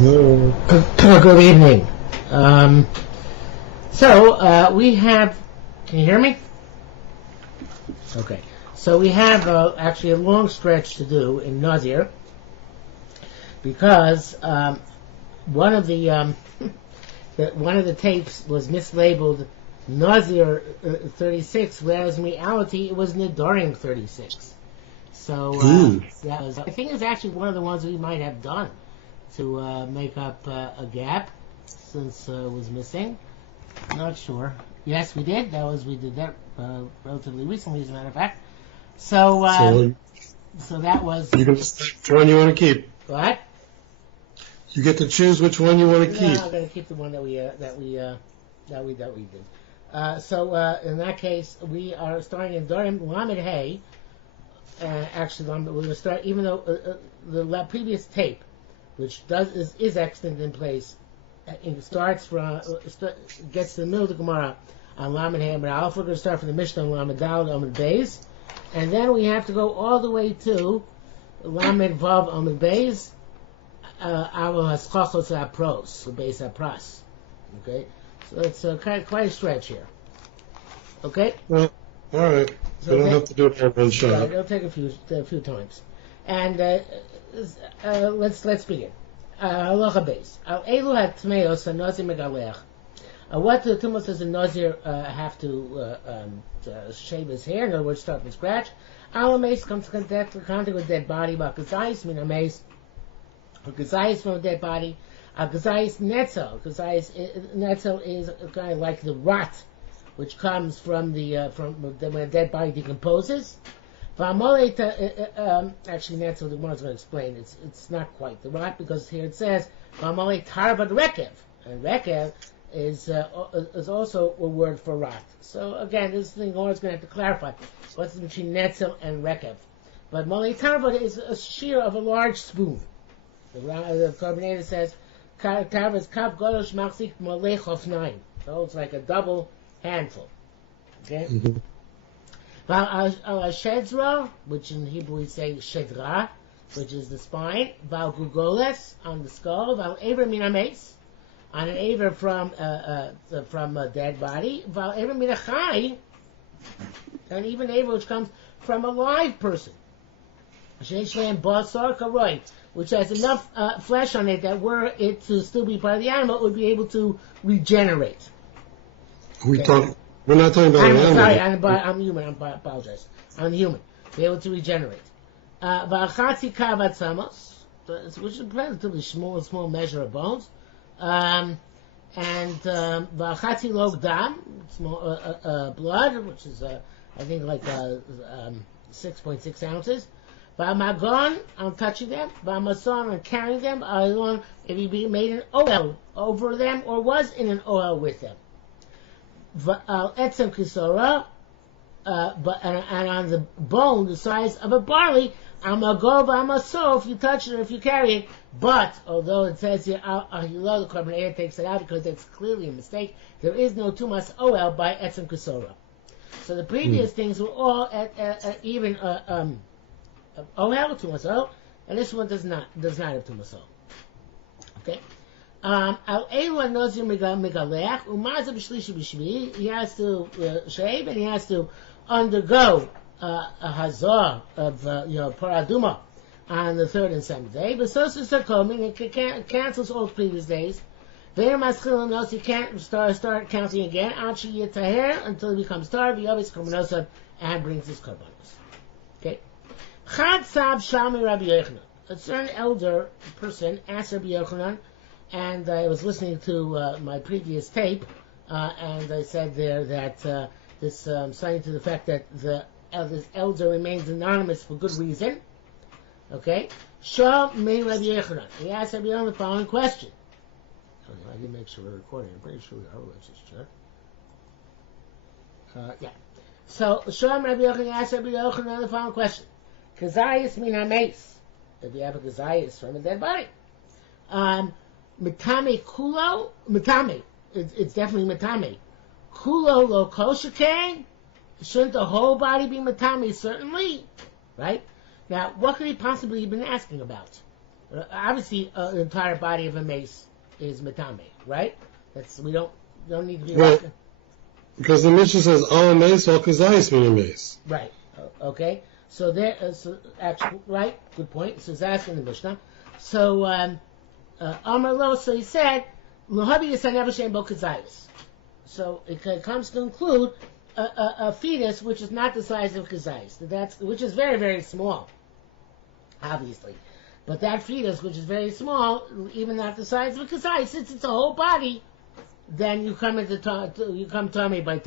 No. Good evening. We have. Can you hear me? Okay. So we have actually a long stretch to do in Nazir because one of the one of the tapes was mislabeled Nazir 36, whereas in reality it was Nidoring 36. So that was. I think it's actually one of the ones we might have done to make up a gap since it was missing. Not sure. Yes, we did. We did that relatively recently, as a matter of fact. So that was. You can decide which one you want to keep. What? You get to choose which one you want to keep. No, I'm going to keep the one that we did. In that case, we are starting in Dorim Lamed Hay. Actually, we're going to start, even though the previous tape, which is extant in place, it starts from gets to the middle of the Gemara on Lamed Hay and Aleph. We're going to start from the Mishnah on Lamed Daled Amud Beis, and then we have to go all the way to Lamed Vav Amud Beis, Avo Haschachos Apros, so Beis Apras. Okay, so it's quite a stretch here. Okay. Well, all right. So we don't have to do it all one shot. Right, it'll take a few times, and let's begin. Halacha Beis. Al elu hatmeos hanazir megalech. What the tumah says a nazir have to shave his hair. In other words, start from scratch. Al mace comes to contact with dead body. But gazayis min mace. Gazayis from a dead body. Gazayis netzel. Gazayis netzel is kind of like the rot which comes from when a dead body decomposes. Actually, that's what the one is going to explain. It's not quite the rot, because here it says V'amolei tarvad rekev, and rekev is also a word for rot. So again, this thing always going to have to clarify what's between netzel and rekev. But molei tarvad is a shiur of a large spoon. The carbonator says tarvad is kav godosh machzik molei chofnaim. So it's like a double handful. Okay. Mm-hmm. Val shedzra, which in Hebrew we say shedra, which is the spine. Val gugoles, on the skull. Val aver minames, on an aver from a dead body. Val aver minachai, and even aver which comes from a live person. Sheishleim basar karoi, which has enough flesh on it that were it to still be part of the animal, it would be able to regenerate. We're not talking about an animal. Sorry, I'm human. I apologize. I'm human. Be able to regenerate. V'achatzi kavat samos, which is a relatively small measure of bones. And v'achatzi log dam, small blood, which is I think like 6.6 ounces. V'amagon, I'm touching them. V'amason, I'm carrying them. If he made an oil over them or was in an oil with them. Etzem kisora, and on the bone the size of a barley, amagov amaso, if you touch it or if you carry it. But although it says here the carbonator takes it out because it's clearly a mistake, there is no tumas oel by etzem kisora. So the previous things were all even oel, tumas oel, and this one does not have tumas oel. Okay. Al elu nazir megalech umazav b'shlishi b'shvi. He has to shave and he has to undergo a hazah of paraduma on the third and seventh day. But so coming, it cancels all previous days. Ve'er maschil nos, he can't start counting again. Until he becomes tar, v'yavis korbanosad, and brings his korbanos. Okay. Chad sab shami Rabbi Yochanan. A certain elder person asked Rabbi Yochanan. And I was listening to my previous tape, and I said there that this citing to the fact that this elder remains anonymous for good reason. Okay, Shah me Rabbi Yochanan. He asked Rabbi Yochanan the following question. I didn't make sure we're recording. I'm pretty sure we are. Let's just check. Yeah. So Shah Rabbi Yochanan asked Rabbi Yochanan the following question: Kazayis mina mace. If you have a kazayis from a dead body. Mitame kulo, mitame. It's definitely mitame. Kulo lo koshake. Shouldn't the whole body be mitame? Certainly, right? Now, what could he possibly have been asking about? Obviously, the entire body of a mace is metame, right? We don't need to be Right. rocking. Because the Mishnah says, all mace, all kazayis mean a mace. Right. Okay. So there. So actually, right. Good point. So he's asking the Mishnah. So Amar Lo. So he said, "Lohabi yisanev shem bo kazayis." So it comes to include a fetus which is not the size of kazayis. Which is very, very small, obviously. But that fetus, which is very small, even not the size of a kazayis, since it's a whole body, then you come tummy by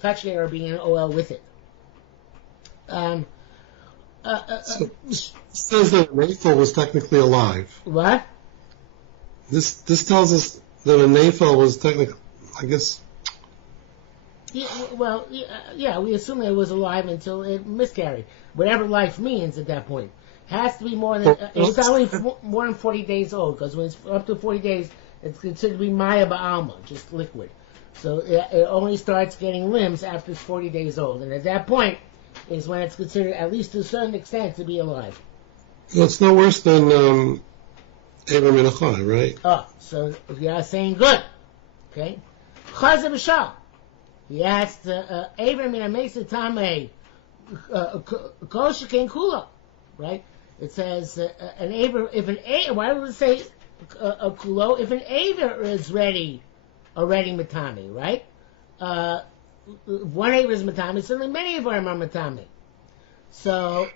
touching it or being in OL with it. So it says that a Nephil was technically alive. What? This tells us that a Nephil was technically, I guess. Yeah, we assume it was alive until it miscarried. Whatever life means at that point. Has to be more than, it's only more than 40 days old, because when it's up to 40 days, it's considered to be Maya Ba'alma, just liquid. So it only starts getting limbs after it's 40 days old. And at that point is when it's considered, at least to a certain extent, to be alive. Well, it's no worse than Abraham and Achai, right? Oh, so you are saying good. Okay? Chazar b'shal. He asked Abraham in a Mesa Tameh Kol Sheken Kula. Right? It says an Aver, why would it say a Kulo? If an Aver is already Matami, right? One Aver is Matami, certainly many of them are Matami. So,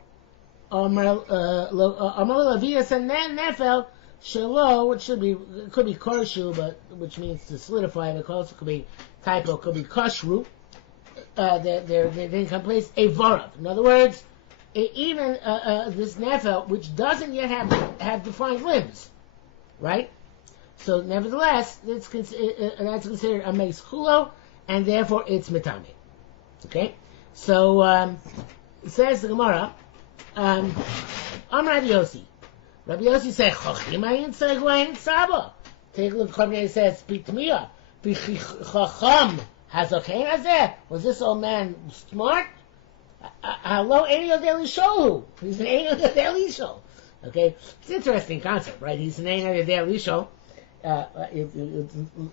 Amar Lavias and Nefel, Shalo, which could be Korshu, but which means to solidify, but also could be typo, could be Koshru. They didn't come place a Varav. In other words, even this nefel, which doesn't yet have defined limbs, right? So, nevertheless, that's considered a meis chulo, and therefore it's mitami. Okay? So, it says the Gemara, Rabbi Yossi. Rabbi Yossi said, Chochim ayin tzegwayin tzaba. Take a look, Rabbi says, Pitmiya. Chacham hazokein hazeh. Was this old man smart? Hello, Enio Delisho. He's an Enio Delisho. Okay, it's an interesting concept, right? He's an Enio Delisho.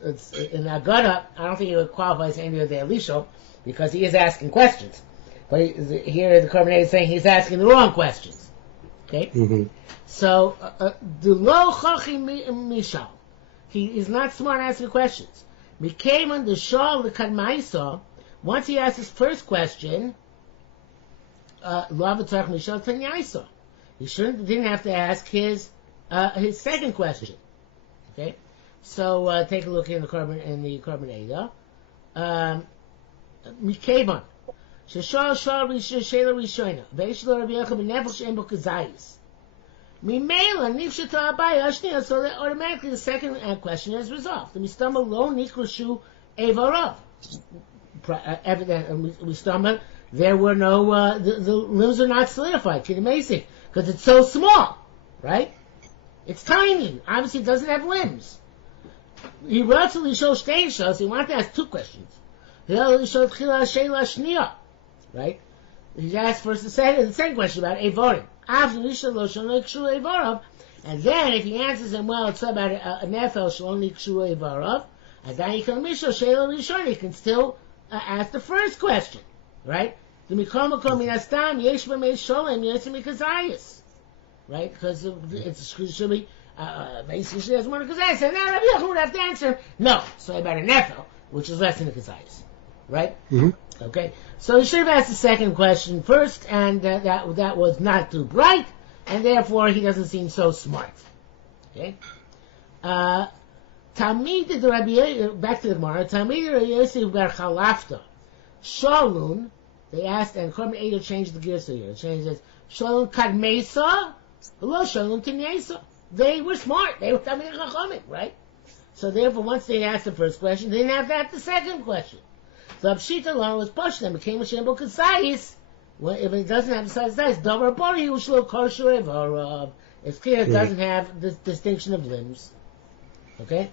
It's in Agada. I don't think he would qualify as Enio Delisho because he is asking questions. But here the Korban is saying he's asking the wrong questions. Okay, so the lo chachi mishal. He is not smart asking questions. Mikavan the shal the kadmaisa. Once he asks his first question. He didn't have to ask his second question. Okay, so take a look in the Korban Eda. Mikavan sheshal shal shela rishona veishlo Rabbi Yochanan benefel she'en bo kazayis. Mimela nifshata abaya ashniya. So that automatically the second question is resolved. The mistama lo nikrushu evarav. We stumbled. There were no, the limbs are not solidified, Kidamasic, because it's so small, right? It's tiny. Obviously, it doesn't have limbs. He relatively shows stain shows. He wanted to ask two questions. He showed right? He asked first the second question about Evorim. And then, if he answers him well, it's about a nefel shalom nikshu Evorav, and then he can still ask the first question. Right? The Mikom Minastam Yesh B'Mei Sholem Yesim Mikazayis. Right? Because it should be basically has one Kazayis. And now Rabbi Yochanan would have to answer no. So about a nefel, which is less than a Kazayis. Right? Mm-hmm. Okay. So he should have asked the second question first, and that was not too bright, and therefore he doesn't seem so smart. Okay. Tamid the Rabbi, back to the Gemara. Tamid Rabbi Yosef bar Chalafta. Shalun, they asked, and Korban Eder changed the gears here. It changed as Shalun Kadmesa, hello Shalun Tinyesa. They were smart. They were Tamid Chachamim, right? So therefore, once they asked the first question, they didn't have to ask the second question. So Pshita alone was pushed them. It became a Shembo Kasayis. Well, if it doesn't have the size Davar Bori, Ushlo Kosher Evarav. It's clear it doesn't have this distinction of limbs. Okay?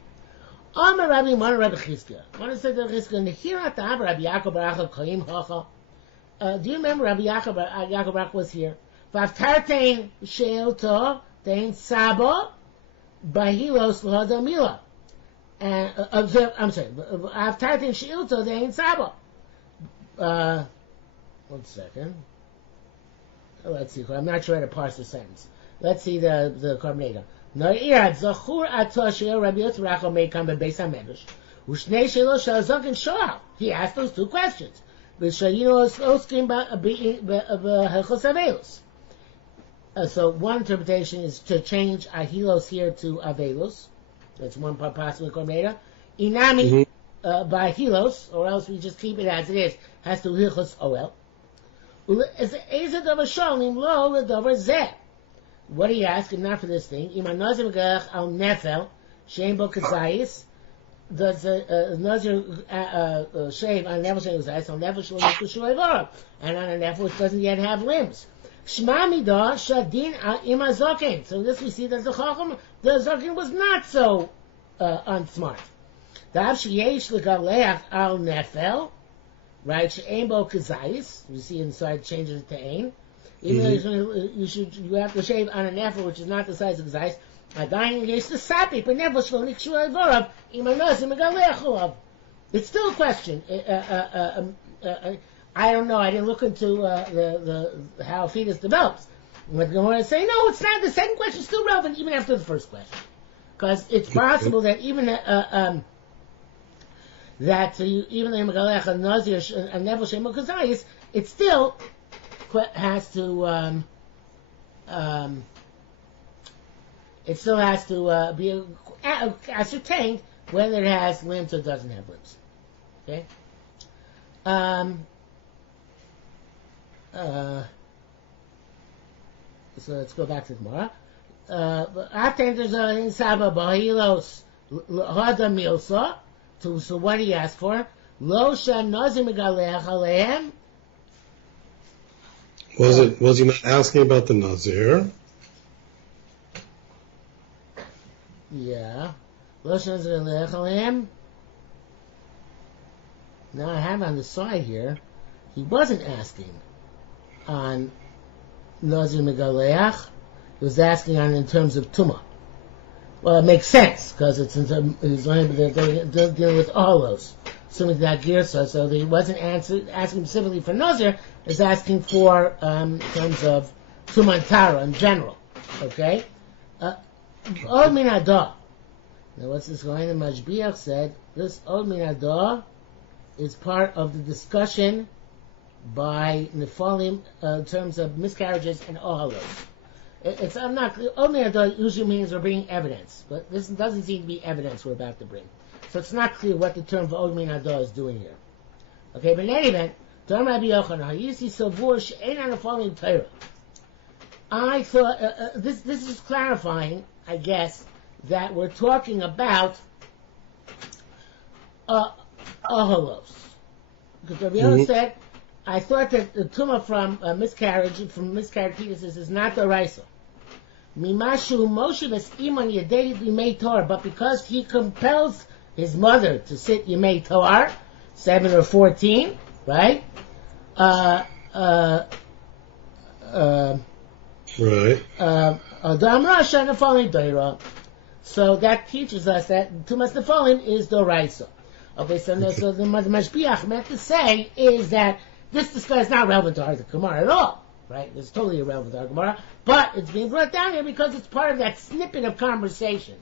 Amar Rabbi Mana Rabbi Chizkiah. Mana said to Rabbi Chizkiah, Nehira Ta'ab Rabbi Yaakov Barach Koyim Hacha. Do you remember Rabbi Yaakov Barach was here? Vavtartein Sheil To Dein Sabo, Bahilos L'Hodamila. And, I'm sorry, Avtartin Shi'ilto Dein Sabo. 1 second. Let's see, I'm not sure how to parse the sentence. Let's see the Korbaneda. No'irad Zachur Atoshia Rabbi Yotzracho Meikam Bebeis HaMedrash. Ushnei Shelo Shal Zokin Shoal. He asked those two questions. So one interpretation is to change Ahilos here to Avelos. That's one possible Korbaneda. Inami by Ahilos, or else we just keep it as it is, has to Hilchos Oel. What do you ask? Not for this thing. Al Nefel, Shem Bo Kazayis. Does a Nazir shave on a Nefel Shem Kazayis, on Nefel Shalom Kushuevor, and on a Nefel which doesn't yet have limbs? Shma Midah Shadin Ima Zokin. So this we see that the Zokin was not so unsmart. Dav Sheyesh L'Galeach Al Nefel. Right, she'ain bo kazayis. You see inside changes it to ain. Even though you have to shave on a nefel which is not the size of kazayis. Adayin yesh the sapi, but nefel shlonik shuay vorav imanazim megalechuav. It's still a question. I don't know. I didn't look into the how a fetus develops. But the Gemara say no, it's not. The second question is still relevant even after the first question, because it's possible that even even the Megalech and Nazir and Nevel Shem Kazayis, it still has to be ascertained whether it has limbs or doesn't have limbs. Okay. So let's go back to the Gemara. So what do you ask for? Lo nazir megalech alehem. Was he not asking about the Nazir? Yeah. Lo nazir megalech alehem. Now I have on the side here, he wasn't asking on nazir megalech. He was asking on in terms of tumah. Well, it makes sense because it's dealing with all those. Assuming that girsa, so he wasn't asking specifically for Nazir, is asking for terms of Tumantara in general. Okay? Od min adah. Now, what's this going? The Mashbiach said this Od min adah is part of the discussion by Nephalim in terms of miscarriages and ohalos. I'm not clear. Od min adah usually means we're bringing evidence, but this doesn't seem to be evidence we're about to bring. So it's not clear what the term for Od min adah is doing here. Okay, but in any event, Dom Rabbi Yochanan, Hayisi Savur She'ein Nephalim Torah. I thought this is clarifying, I guess, that we're talking about ohalos. Because Rabbi Yochanan said, I thought that the tumah from miscarriage fetuses is not the raisa. Mimashu Moshe v'Iman Yedei Yimei Torah, but because he compels his mother to sit Yimei Torah, 7 or 14, right? Right. So that teaches us that Tumas Nefalim is the raisa. Okay, so the Mashbiach meant to say is that this discussion is not relevant to our Gemara at all, right? It's totally irrelevant to our Gemara, but it's being brought down here because it's part of that snippet of conversation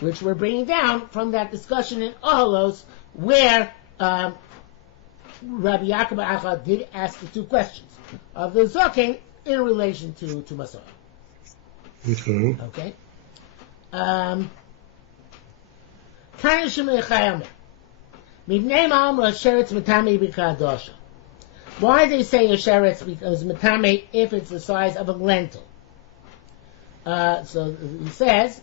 which we're bringing down from that discussion in Ohalos where Rabbi Yaakov Achad did ask the two questions of the Zokin in relation to Masor. Okay. Okay. Tanya Shemei Chayamer. Mivnei Ma'amra Sheretz Matame B'Kadosha. Why they say a sheretz becomes matame if it's the size of a lentil? So he says,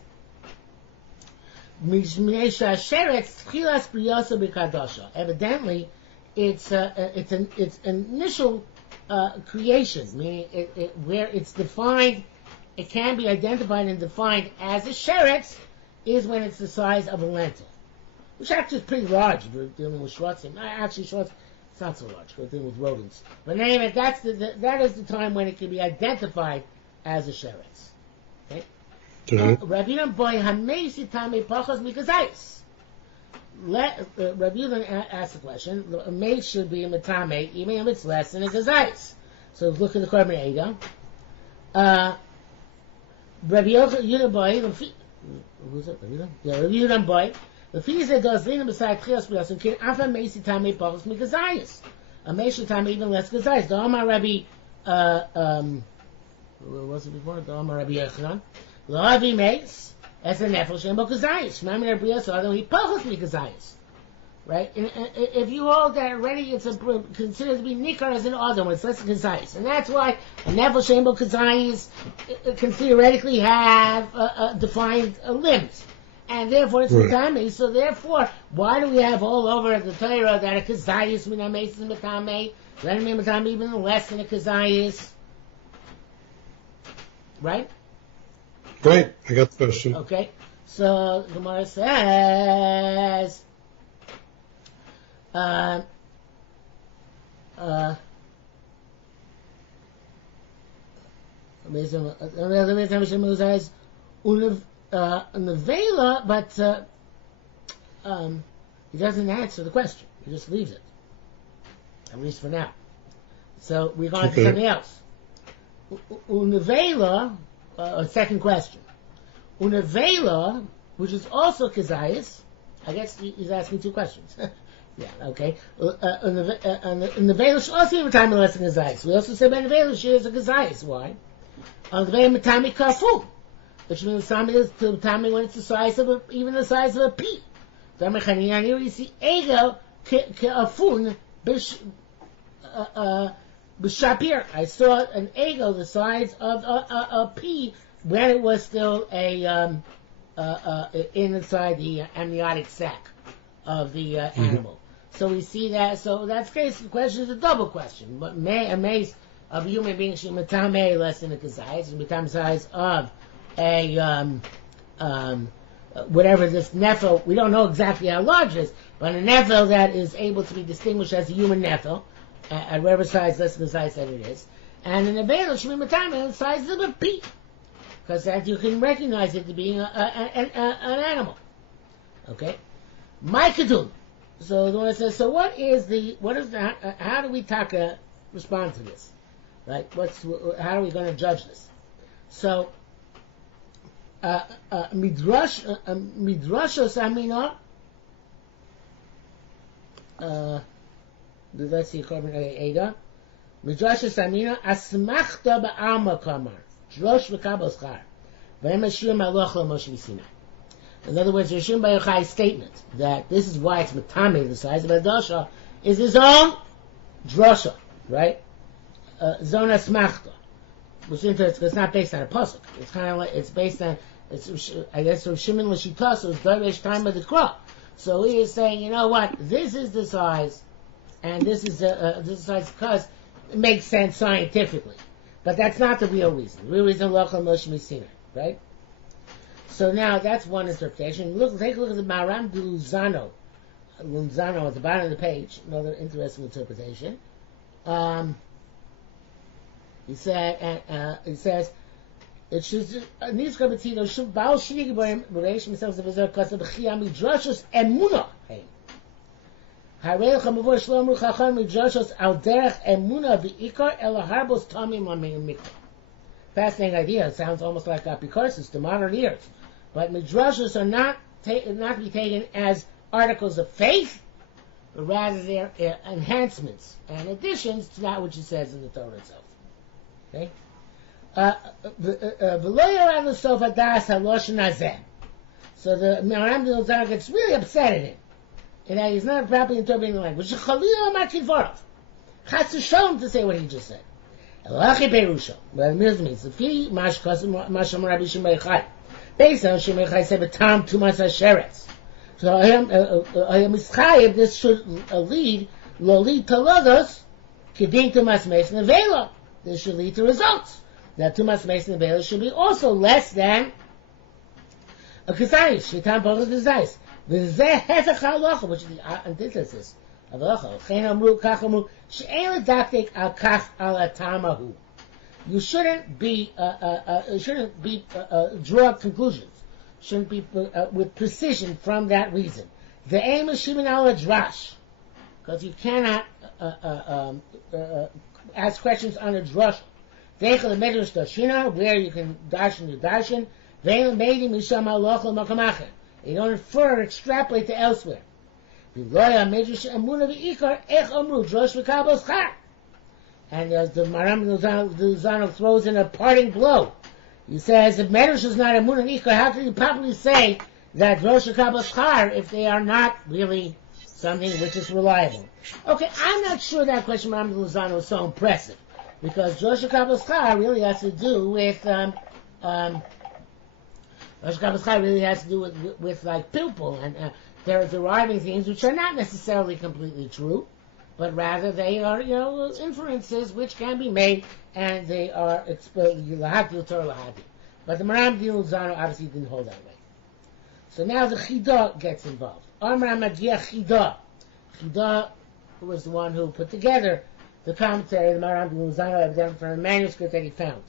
evidently, it's an initial creation, meaning where it's defined, it can be identified and defined as a sheretz, is when it's the size of a lentil, which actually is pretty large if you're dealing with shrotzim. Actually, shrotzim. It's not so large. We're dealing with rodents. But anyway, that is the time when it can be identified as a sheretz. Okay? Rabbi Yehuda boy hamesi tame pachos mikazais. Rabbi Yehuda asked the question: a mace should be a metame, even if it's less than a kazais. So look at the Korban Ega. Rabbi Yehuda boy, who's it? Rabbi Yehuda? Yeah, Rabbi Yehuda boy. The fees that does lean beside chios prios and can afa mace tame pachos mikazais. A mace should tame even less kazais. The Amar Rabbi what was it before? The Amar Rabbi Yochanan. La'avi mace. That's a nefel shembo kazayis. Shmami Rabbi Yosef, although he pachos mikazayis. Right? And if you hold that already, it's considered to be nikar as an other one. It's less than kazayis. And that's why a nefel shembo kazayis can theoretically have defined limbs. And therefore it's metame. So therefore, why do we have all over the Torah that a kazayis min ha-mace is metame? Let him be metame even less than a kazayis. Right? Right, I got the question. Okay, so the Gemara says, Nevela, but he doesn't answer the question. He just leaves it, at least for now. So we're going to something else. Unevela, a second question. Unevela, which is also kazayis, I guess he's asking two questions. Yeah, okay. Unevela should also be time less than kazayis. We also said Unevela she is a kazayis. Why? Unevela matami kafu, which means matami is to matami when it's the size of even the size of a pea. So here you see ego ke'afun b'shapir. I saw an ego the size of a pea when it was still inside the amniotic sac of the animal. So we see that. So that's case. The question is a double question. But a mace of a human being should matame less than a kazayis, and matame size of a whatever this nefel. We don't know exactly how large it is, but a nefel that is able to be distinguished as a human nefel at whatever size less than the size that it is, and an avela should be matame the size of a pea, because that you can recognize it to being an animal. Okay, my kadun. So the one says, so what is the how do we respond to this, right? How are we going to judge this? So midrashos amina. Let's see, Korban Ega. Midrashos amina asmachta ba'alma kamar drosh v'kabel schar v'hem ashir maloch l'Moshe Sinai. In other words, Yerushalmi Bar Yochai's statement that this is why it's matame the size of a dasha is his own drasha, right? Zona smachta, which it's not based on a pasuk. It's kind of like it's based on I guess from Shimon l'shita, so it's Darish time of the crop. So he is saying, you know what? This is the size, and this is the size because it makes sense scientifically, but that's not the real reason. The real reason Loch Moshe Sinai, right? So now that's one interpretation. Take a look at the Maram de Luzano at the bottom of the page. Another interesting interpretation. He says it should needs to should Baal Shini Gebarim Bereish themselves of Israel because of the Chiyam Midrashos Emuna. Harei Chamavor Shlomo Chacham Midrashos Al Derech Emuna V'Ikar El Harbos Tamim Lamein Mikra. Fascinating idea. It sounds almost like apicorsis to modern ears. But midrashos are not to be taken as articles of faith, but rather they're enhancements and additions to that which it says in the Torah itself. Okay? So the Maram de Lozar gets really upset at him. And that he's not properly interpreting the language. Has to show him to say what he just said. Elachi Perusha. But it means the fee mashkos masham Rabbi Shimon Chai. Based on Shimon Chai said, "But tam tumas hasheretz." So I am mischayev. This should lead loli talodos kedin tumas meis nevela. This should lead to results. That tumas meis nevela should be also less than a kazayis. Shitam both kazayis. V'zeh hezach halacha, which is the antithesis of halacha. Chen amru kach amru she'en ledaktik al kach al atamahu. you shouldn't be draw conclusions. Shouldn't be with precision from that reason. The aim is shimin al drash, because you cannot ask questions on a drush. Deichel the medrash dashina, where you can darshan your darshan. Ve'im meidi misham halacha l'makam. You don't infer or extrapolate to elsewhere. V'loya medrash emuna v'ikar ech amru drush v'kabel schar. And as the Maram Luzano throws in a parting blow, he says, if medrash is not emunah and ikar, how can you possibly say that drush v'kabel schar if they are not really something which is reliable? Okay, I'm not sure that question Maram Luzano is so impressive, because drush v'kabel schar really has to do with with like pilpul, and they're deriving things which are not necessarily completely true, but rather they are, inferences which can be made, and they are lahadil tor lahadil. But the Maram Zano obviously didn't hold that way. So now the Chidah gets involved. Amar Magia Chidah. Chidah was the one who put together the commentary, the Maram Zano, evidently from a manuscript that he found.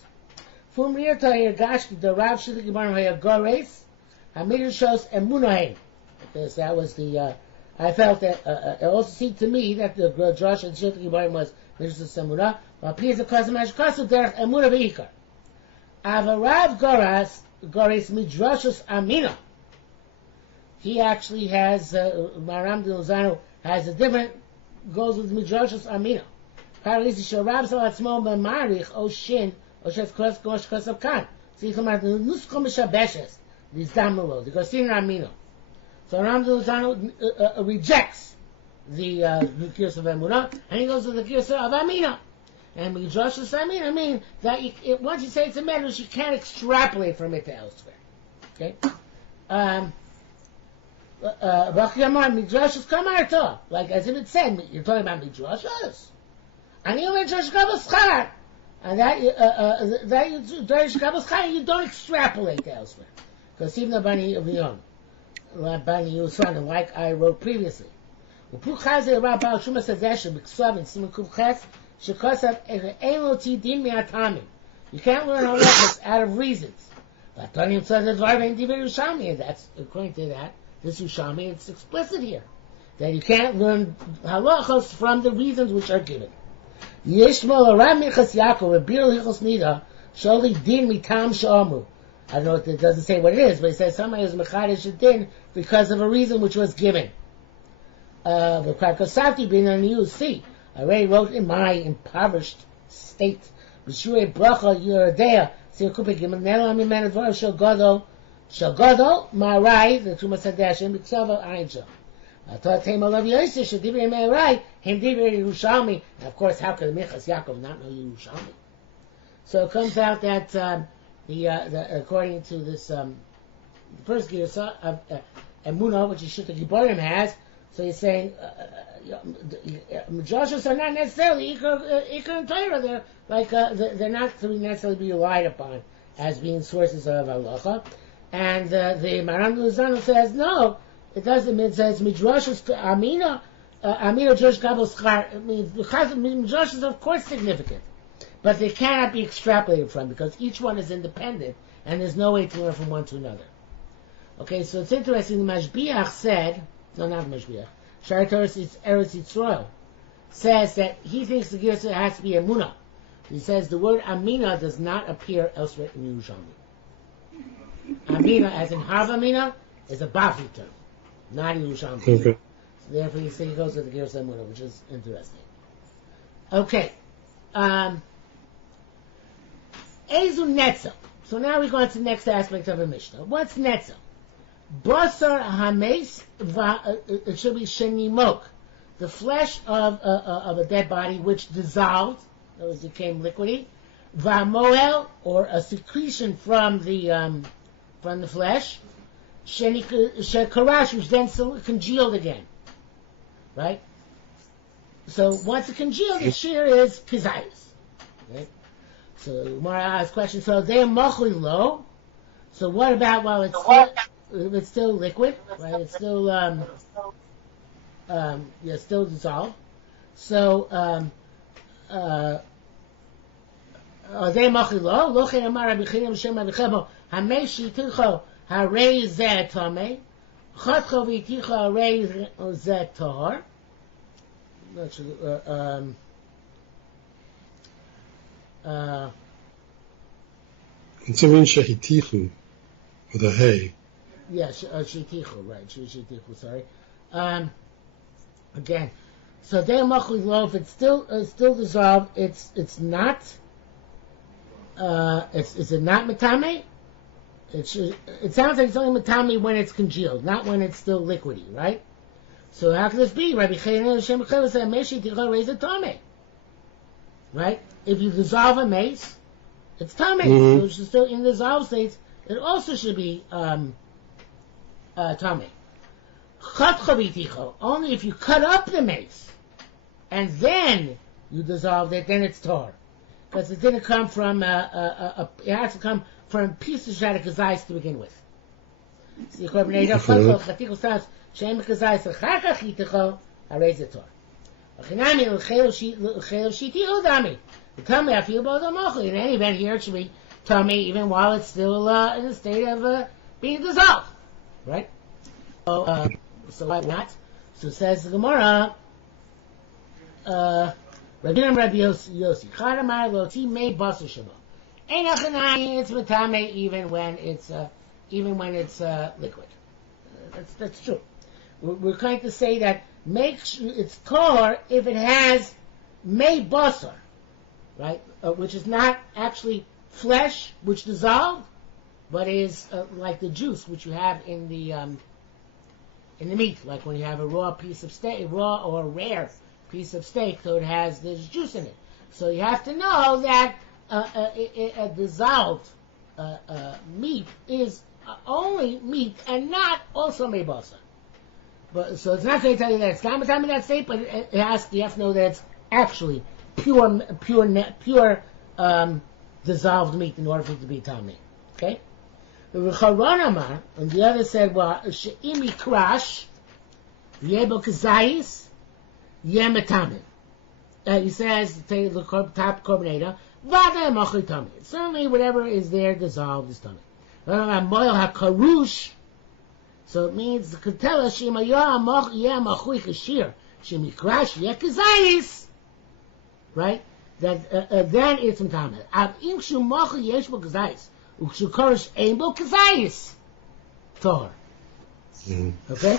Fum Riyata Yergashki, the Rav Shidduch Gibarim Hayagores, Hamidrash shows Emunahim. Because that was the, I felt that, it also seemed to me that the Josh and Shidduch Gibarim was Midrash Emunah, while Piyaz of Kazamash Kasu Derech Emunah V'ikar. Avarav Gores Midrashus Amina. He actually has, Maram Luzano has a different, goes with Midrashus Amina. Paralisi Sharav Salatzmo B'marich O Shin O Shes Kos Kosav Kan. So he comes out, Nusko Mishabeshes, these Damulo, the Gosin Amina. So Maram Luzano rejects the Kirsa of Emunah, and he goes to the Kirsa of Amina. And Midrashus Amina mean that once you say it's a medrash, you can't extrapolate from it to elsewhere. Okay? Midrashus Kamarta, like as if it said, you're talking about Midrashus. And you Midrash Kabbalah Schar. And that you don't extrapolate to elsewhere. Because even the Bani Yusran, like I wrote previously. You can't learn halachas out of reasons. And that's, according to that, this Yerushalmi, it's explicit here. That you can't learn halachas from the reasons which are given. I don't know if it doesn't say what it is, but it says somebody is mechadish a din because of a reason which was given. I already wrote in my impoverished state. B'shurei bracha yerodea sirkupe gimenelo mimenu dvarim shel gadol ma'arai the Tumas Hadashim b'tzava einshel. I thought Tema Lav Yosef should divrei me'arai him divrei Yerushalmi. And of course, how could Minchas Yaakov not know Yerushalmi? So it comes out that according to this the first Girsa of Emunah, which Shita Giborim has, so he's saying Midrashos are not necessarily Ikar and Torah. They're like they're not to necessarily be relied upon as being sources of halacha. And the Maram Luzano says no, it doesn't. It says Midrashos Amina Josh Kabel Schar. I mean, Midrashos are of course significant, but they cannot be extrapolated from because each one is independent and there's no way to learn from one to another. Okay, so it's interesting. The Mashbiach said. No, not Mashbiach. Shari Torah Eretz Yisrael says that he thinks the Girsa has to be Emunah. He says the word Amina does not appear elsewhere in Yerushalmi. Amina, as in Hav Amina, is a Bavli term, not Yerushalmi. Okay. So therefore, he goes with the Girsa Emunah, which is interesting. Okay. Ezu Netzel. So now we go on to the next aspect of a Mishnah. What's Netzel? Basar hames, it should be shenimok, the flesh of a dead body which dissolved, that was became liquidy. Vamoel, or a secretion from the flesh. Shekarash, which then congealed again, right? So once it congealed, the shiur is kizayis. Okay? So Mara asks question. So they're mochui low. So what about while it's still liquid, right? It's still still dissolved. So They machilo. Lochin amar Rabbi Chinim Shem Rabbi Chemo. Hamei shiticho harei zeh tamei. Chatcho v'iticho harei zeh tahor. It's a mean shehitichu with a hay. Yeah, shitichu, right? Shitichu, sorry. Again, so they machilo. If it's still dissolved, it's not. Is it not matame? It sounds like it's only matame when it's congealed, not when it's still liquidy, right? So how can this be? Rabbi Chayin Hashem Chayil said, "Meshi tichah raise a tame." Right? If you dissolve a mace, it's tame. Mm-hmm. So it's still in the dissolved states. It also should be tame. Chat chaviticho. Only if you cut up the mace and then you dissolved it, then it's tar. Because it didn't come from it has to come from pieces of kazais to begin with. So Shem kazais achar chiticho harei tor. Achinami l'chel shiti udami. The tummy I feel about the mochel. In any event, here it should be tummy even while it's still in a state of being dissolved, right? So why not? So says the Gemara. Rabbi Yossi, Chadamar Loti Mei Basar Shabo. Ein Achanai, it's matame even when it's liquid. That's true. We're going to say that it's tar if it has Mei Basar, right? Which is not actually flesh which dissolved, but is like the juice which you have in the meat, like when you have a raw piece of steak, raw or rare piece of steak, so there's juice in it. So you have to know that a dissolved meat is only meat and not also mebasa. But so it's not going to tell you that it's not in that state, but you have to know that it's actually pure dissolved meat in order for it to be tami. Okay. The Charon and the other said, well, she'imi krash yebo kazayis. Yemetame. He says, take the top corbinator, vada machli tame. Certainly, whatever is there dissolved is tame. Moil hakarush. So it means the ketela shema yamachui shiur shemikrash yekazayis. Right. That then it's tame. Av imshu machli yeshbo kazayis ukshu korish einbo kazayis. Tor. Okay.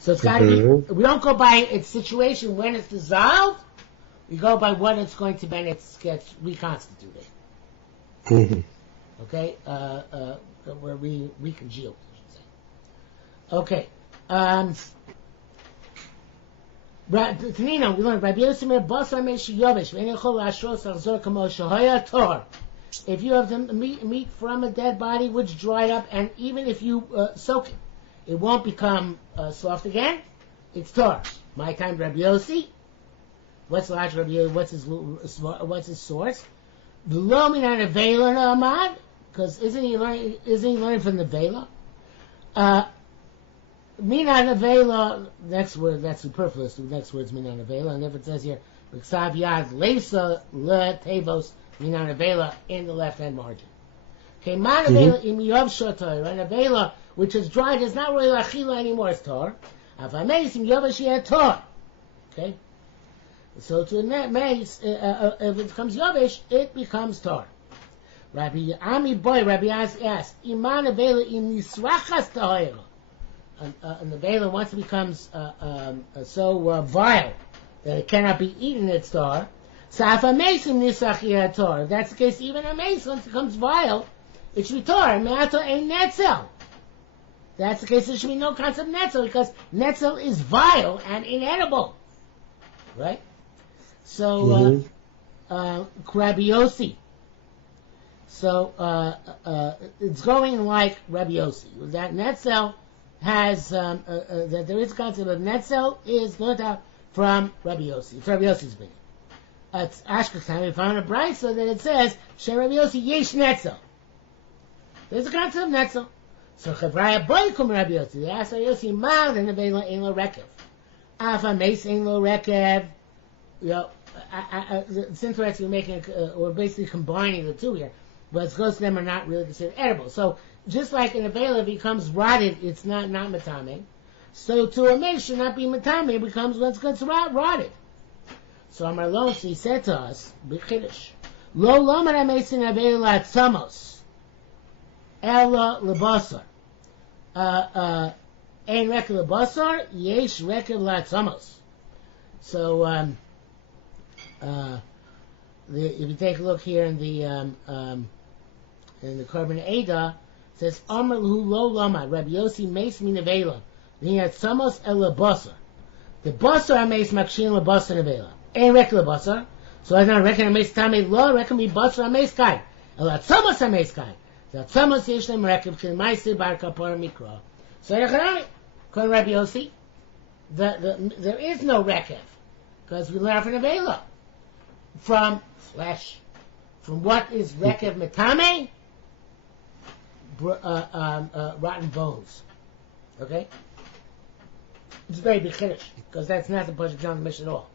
So it's got to be, we don't go by its situation when it's dissolved, we go by what it's going to be when it gets reconstituted. Mm-hmm. Okay? Where we recongealed, I should say. Okay. Tanina, we learned, Rabbi Yosimir, Basar Meshi Yovish, Venechol Ashros Achzor Kamo Shahaya Tor. If you have the meat from a dead body which dried up, and even if you soak it, it won't become soft again. It's tar. My time, Rabbi Yossi. What's Rabbi Yossi? What's his source? The lo minan avela amad, because isn't he learning from the vela? Minan avela. Next word that's superfluous. The next word's minan avela, and if it says here b'ksav yad leisa le tevos minan avela in the left hand margin. Okay, man avela im yov shotoy, right? Avela which is dried is not really achila anymore. It's tar. Avameis im yovash yeh tar. Okay. So to a mace, if it becomes yovish, it becomes tar. Rabbi asked, Iman avela im nisrachas tahayra. And the vela, once it becomes so vile that it cannot be eaten, it's tar. So if a mace im nisrach yeh tar. If that's the case, even a mace, once it becomes vile, it should be tar. Me'ato ein netzel. That's the case. There should be no concept of netzel because netzel is vile and inedible, right? So, Rabbi Yossi. So it's going like Rabbi Yossi. That netzel has that there is a concept of netzel is learned out from Rabbi Yossi. It's Rabbi Yossi's opinion. It's Ashkel's time. We found a brayso that it says Shem Rabbi Yossi yesh netzel. There's a concept of netzel. So Chavraya boykum Rabbi Yossi. They ask Rabbi Yossi, "Mal and avela ein lo rekev. Afa meis ein lo rekev." You know, it's interesting we're making, we're basically combining the two here, but most of them are not really considered edible. So just like in a Vela, if it becomes rotted, it's not matame. So to a meat should not be matame, it becomes when it's rotted. So Amar Lo, he said to us, B'chiddush, Lo lomar amesin avela latzamos, ela lebasar. Ein rekev lebasar, yesh rekev latzamos. So, if you take a look here in the Korban Eda, it says Amar Lahu Lo Lama Rabbi Yossi Meis Min Avela V'Hinat Samos El Basar. The Basar Ameis Makshin LeBasar Avela. Ein Rek LeBasar. So I don't reckon Ameis Tamei Lo reckon me Basar Ameis Kai. Elat Samos Ameis Kai. That Samos Yesh Lem Rekev Kin Maisi Bar Kapor Mikra. So Yechanami Kon Rabbi Yossi. There is no Rekev because we learn from Avela. From flesh. From what is Rekev Metame? Rotten bones. Okay? It's very big chiddush, because that's not the Pasuk John Mish at all.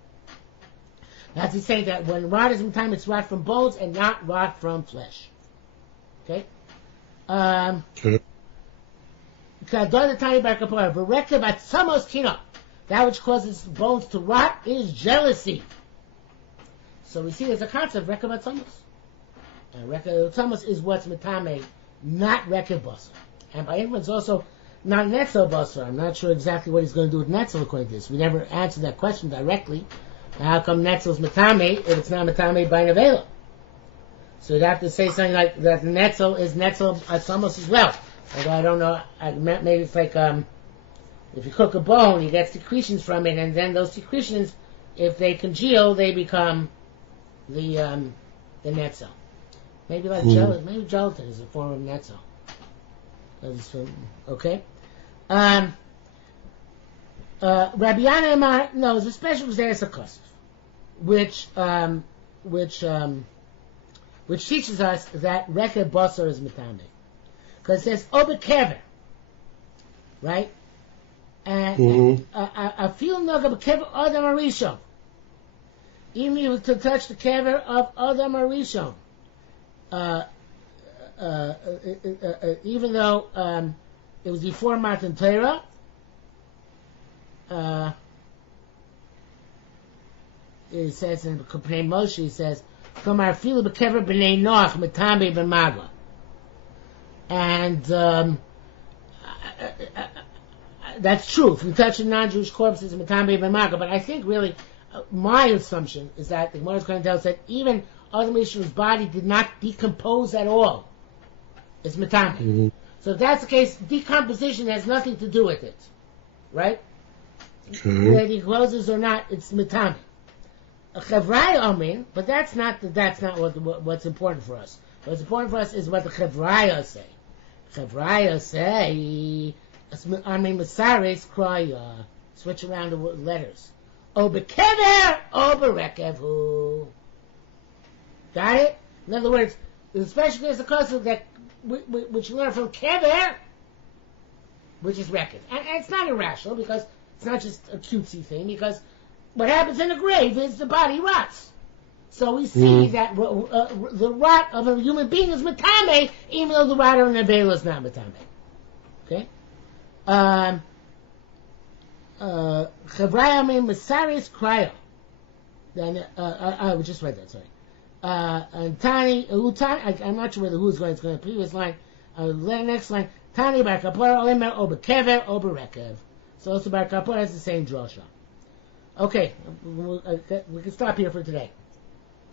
That's to say that when rot is Metame, it's rot from bones and not rot from flesh. Okay? That which causes bones to rot is jealousy. So we see there's a concept, Rekev Atzamos. And Rekev Atzamos is what's Metame, not Rekev Basar. And by inference also, not Netzel Basar. I'm not sure exactly what he's going to do with Netzel according to this. We never answered that question directly. How come Netzel's Metame if it's not Metame by Nevela? So you'd have to say something like that Netzel is Netzel Atzamos as well. Although I don't know, maybe it's like, if you cook a bone, you get secretions from it, and then those secretions, if they congeal, they become the netzel. Maybe like gelatin. Maybe gelatin is a form of netzel. Okay. Rabbi Yana Amar, no, it's a special Zeres HaKosov, which teaches us that Rekev Basar is Metame. Because it says Obe Kever, right? And I feel Noga Kever Adam Arishon. Even if you to touch the kever of Adam Arishon, even though it was before Matan Torah, it says in Kapnei Moshe, it says, "Kamar filu bekever b'nei Noach metame b'maga," and that's true. If you touch a non-Jewish corpse, it's metame b'maga. But I think really, my assumption is that the Gemara is going to tell us that even Adam Rishon's body did not decompose at all. It's metame. Mm-hmm. So if that's the case, decomposition has nothing to do with it, right? Okay. Whether it decomposes or not, it's metame. A chevrai amin, but that's not what's important for us. What's important for us is what the chevraya say. Chevraya say, amin masares kraya. Switch around the letters. O bekever, o berekevu. Got it? In other words, the special case of custom that which you learn from kever, which is rekev, and it's not irrational because it's not just a cutesy thing. Because what happens in a grave is the body rots. So we see that the rot of a human being is metame, even though the rot of an avela is not metame. Okay. Chevrayamim Masaris Kryo. Then I would just write that. Sorry. And Tani, I'm not sure whether who's going. It's going to the previous line. Next line. Tani Bar Kapor Olimer Ober Kever Ober Rekev. So also Bar Kapor has the same drasha. Okay, we can stop here for today.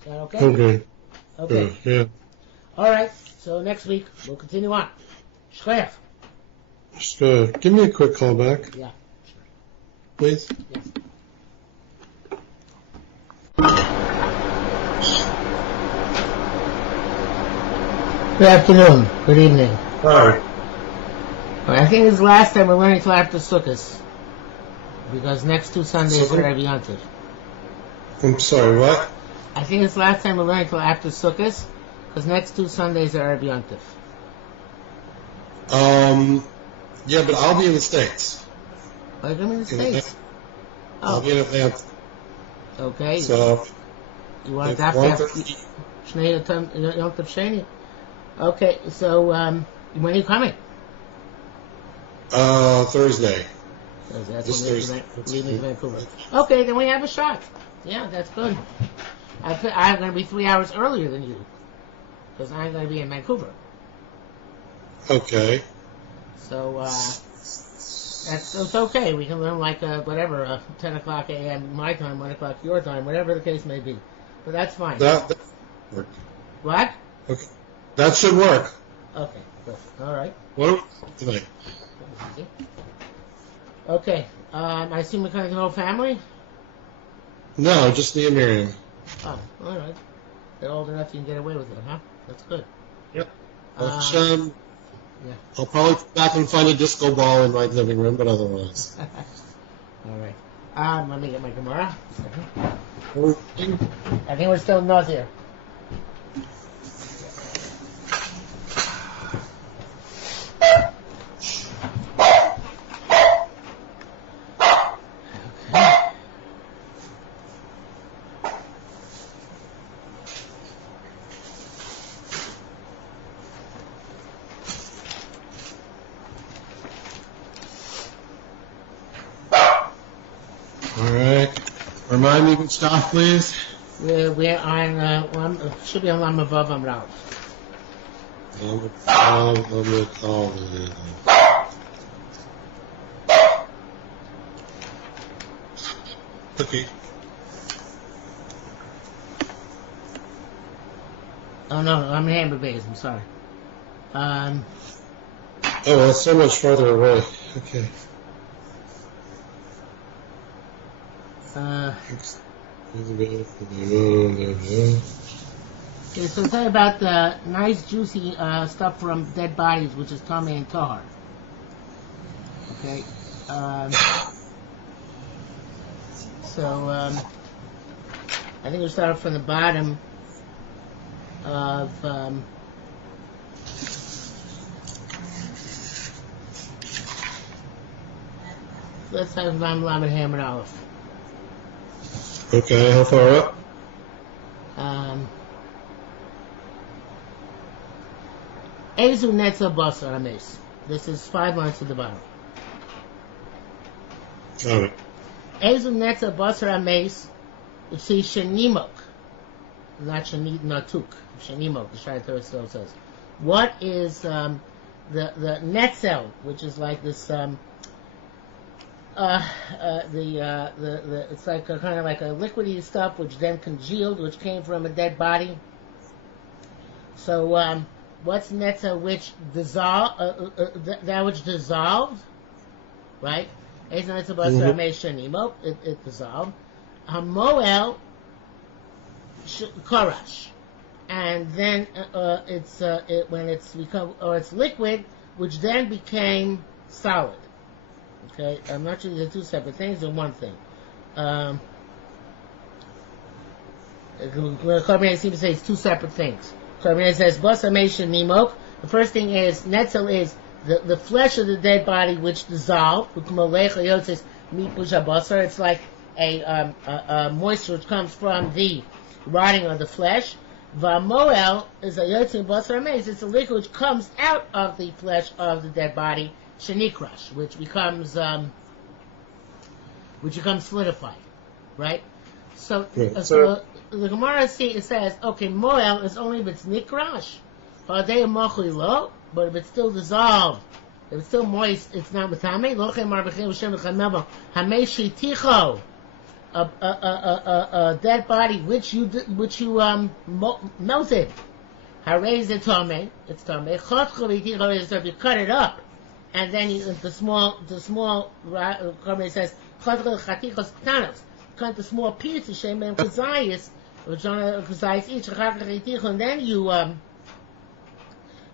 Is that okay? Okay. Okay. Yeah. All right. So next week we'll continue on. Shkoyach. Just give me a quick call back. Yeah. Please. Yes. Good afternoon. Good evening. Hi. I think it's the last time we're learning till after Sukkot, because next 2 Sundays are Rabbi Yontif. I'm sorry, what? I think it's the last time we're learning till after Sukkot, because next 2 Sundays are Rabbi Yontif. Yeah, but I'll be in the States. I'm in the States. I'll be in Atlanta. Okay. So, You want to If have Shnei Yom Tov Sheni. Okay, so when are you coming? Thursday. That's This when Thursday. leaving Vancouver. Okay, then we have a shot. Yeah, that's good. I'm going to be 3 hours earlier than you because I'm going to be in Vancouver. Okay. So it's okay. We can learn like 10 o'clock a.m. my time, 1 o'clock your time, whatever the case may be. But that's fine. That work. What? Okay. That should work. Okay, good. All right. What are we doing tonight? Okay. I assume we're coming to the whole family? No, just me and Miriam. Oh, all right. They're old enough you can get away with it, huh? That's good. Yep. Yeah. I'll probably come back and find a disco ball in my living room, but otherwise. All right. Let me get my Gemara. I think we're still Nazir. Remind me which stop, please. We're on, should be on Lamavav Amrav. Okay. Oh no, I'm in Hamburg Bays, I'm sorry. Oh, well, it's so much farther away. Okay. Okay, so tell you about the nice juicy stuff from dead bodies, which is Tomei and Tahar. Okay. I think we'll start from the bottom of let's have Lam and Ham and Aleph. Okay, how far up? Ezu Netza Basar Ames. This is 5 lines to the bottom. Got it. Ezu Netza Basar Ames. You see Shenimok. Not Natuk. Shenimok, the Shai Torah still says. What is the netzel, which is like this it's like kind of like a liquidy stuff which then congealed, which came from a dead body. So what's netza, which that which dissolved, right? It dissolved. Hamoel karash, and then when it's become, or it's liquid, which then became solid. Okay, I'm not sure they're two separate things or one thing. Carbonate seems to say it's two separate things. Carbonate says basamation nimok. The first thing is netzel is the flesh of the dead body which dissolved. It's like a moisture which comes from the rotting of the flesh. Vamoel is a yotzim basar ames. It's a liquid which comes out of the flesh of the dead body. Shenikrash, which becomes solidified, right? So the Gemara says, okay, moel is only if it's nikrash, but if it's still dissolved, if it's still moist, it's not matame. A dead body which you melted. Harez it tame, it's tame. If you cut it up. And then the small Carbonate says, cut the small pieces, Shem Kazayas, which are Kazayas each, and then you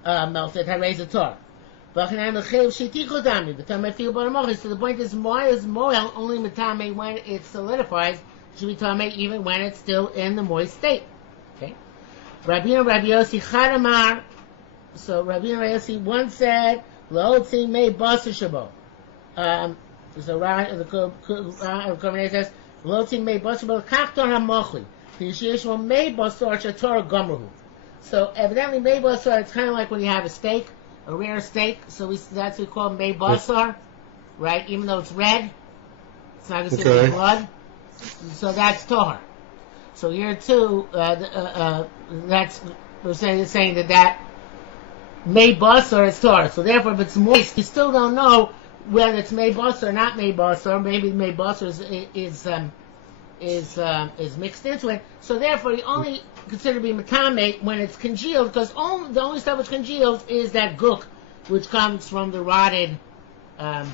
melt it, Harez it tar. So the point is, moel only matame when it solidifies, should be tame even when it's still in the moist state. Okay? Rabbi Yossi Chadamar. So Rabbi Yossi once said, Lo'otzi mei basar shabo. So the Carbonate says, Lo'otzi mei basar shabo, kachton hamochli. The Yishishma May Basar Chator Gomruhu. So evidently May Basar, it's kind of like when you have a steak, a rare steak. So that's what we call May Basar, right? Even though it's red, it's not considered blood. So that's Torah. So here too, that's we're saying that May Basar is Torah. So therefore, if it's moist, you still don't know whether it's May Basar or not May Basar. Maybe May Basar is mixed into it. So therefore, you only consider to be Matame when it's congealed, because the only stuff which congeals is that guk, which comes from the rotted, the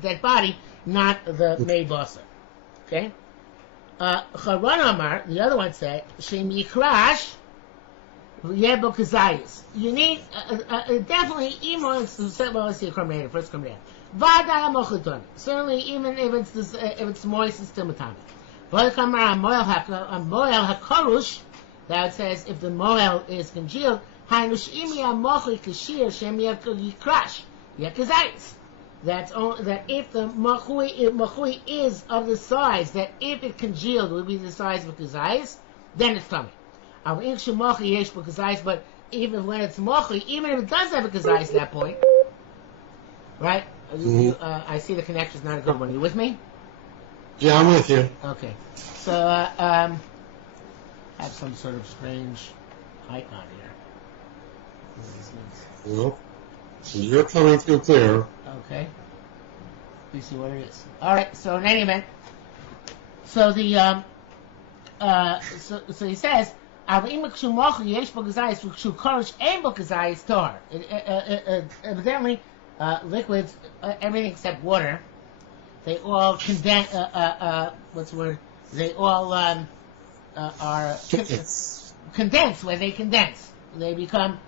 dead body, not the May Basar. Okay. Charon Amar, the other one said, Shem Yikrash Yebo Kazayis. You need definitely even let's see a Korban first Korban. Vada Mochidon. Certainly, even if it's moist, it's still matame. But Kamar Moel Hakarush, that says if the moel is congealed, Hainush Imi Amochi Kashir Shem Yikrash Yakazayis. That if the machui is of the size that if it congealed would be the size of a kazayis, then it's tummy. But even when it's machui, even if it does have a kazayis at that point, right? I see the connection's not a good one. Are you with me? Yeah, I'm with you. Okay. So have some sort of strange icon here. Well, you're coming through clear. Okay. We see what it is. All right. So in any event, so the so he says, evidently, liquids, everything except water, they all condense. What's the word? They all are condensed. When they condense, they become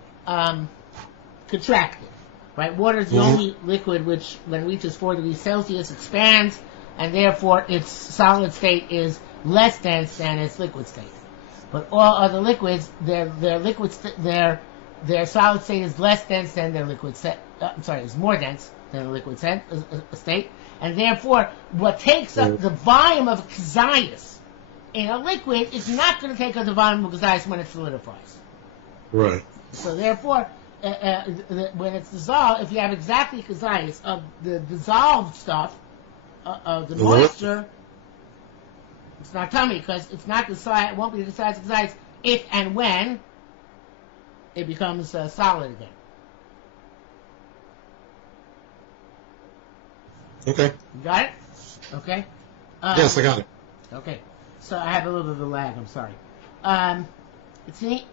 contracted. Right, water is the only liquid which, when it reaches 4 degrees Celsius, expands, and therefore its solid state is less dense than its liquid state. But all other liquids, their solid state is less dense than their liquid state. Is more dense than the liquid state, and therefore, what takes up the volume of kazayas in a liquid is not going to take up the volume of kazayas when it solidifies. Right. So therefore, when it's dissolved, if you have exactly kazayas of the dissolved stuff, of the moisture, it's not tummy, because it's not the size. It won't be the size of kazayas if and when it becomes solid again. Okay. You got it? Okay. Yes, I got it. Okay. So I have a little bit of a lag. I'm sorry. See.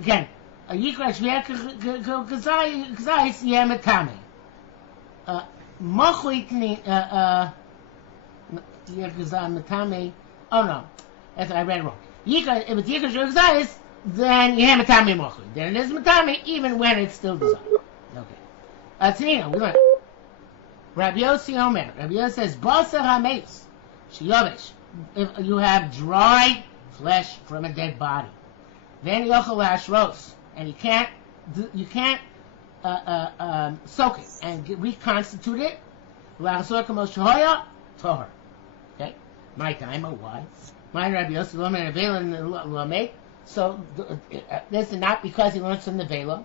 Again, Yikrash Kazayis Yemetame. Mochlik Metame. Oh no, that's I read wrong. If it's Yikrash Kazayis, then Yemetame Mochlik. Then it is Metame even when it's still dissolved. Okay. Tzina, we learn. Rabbi Yossi Omer. Rabbi Yossi says, Basar HaMeis Shiyovesh. If you have dry flesh from a dead body, then yochel ashros, and you can't soak it and reconstitute it. La'asor kamos shahoya tohar. Okay, my time. Why? My Rabbi Yossi Lomer Nevela Lomek. So this is not because he learns from Nevela.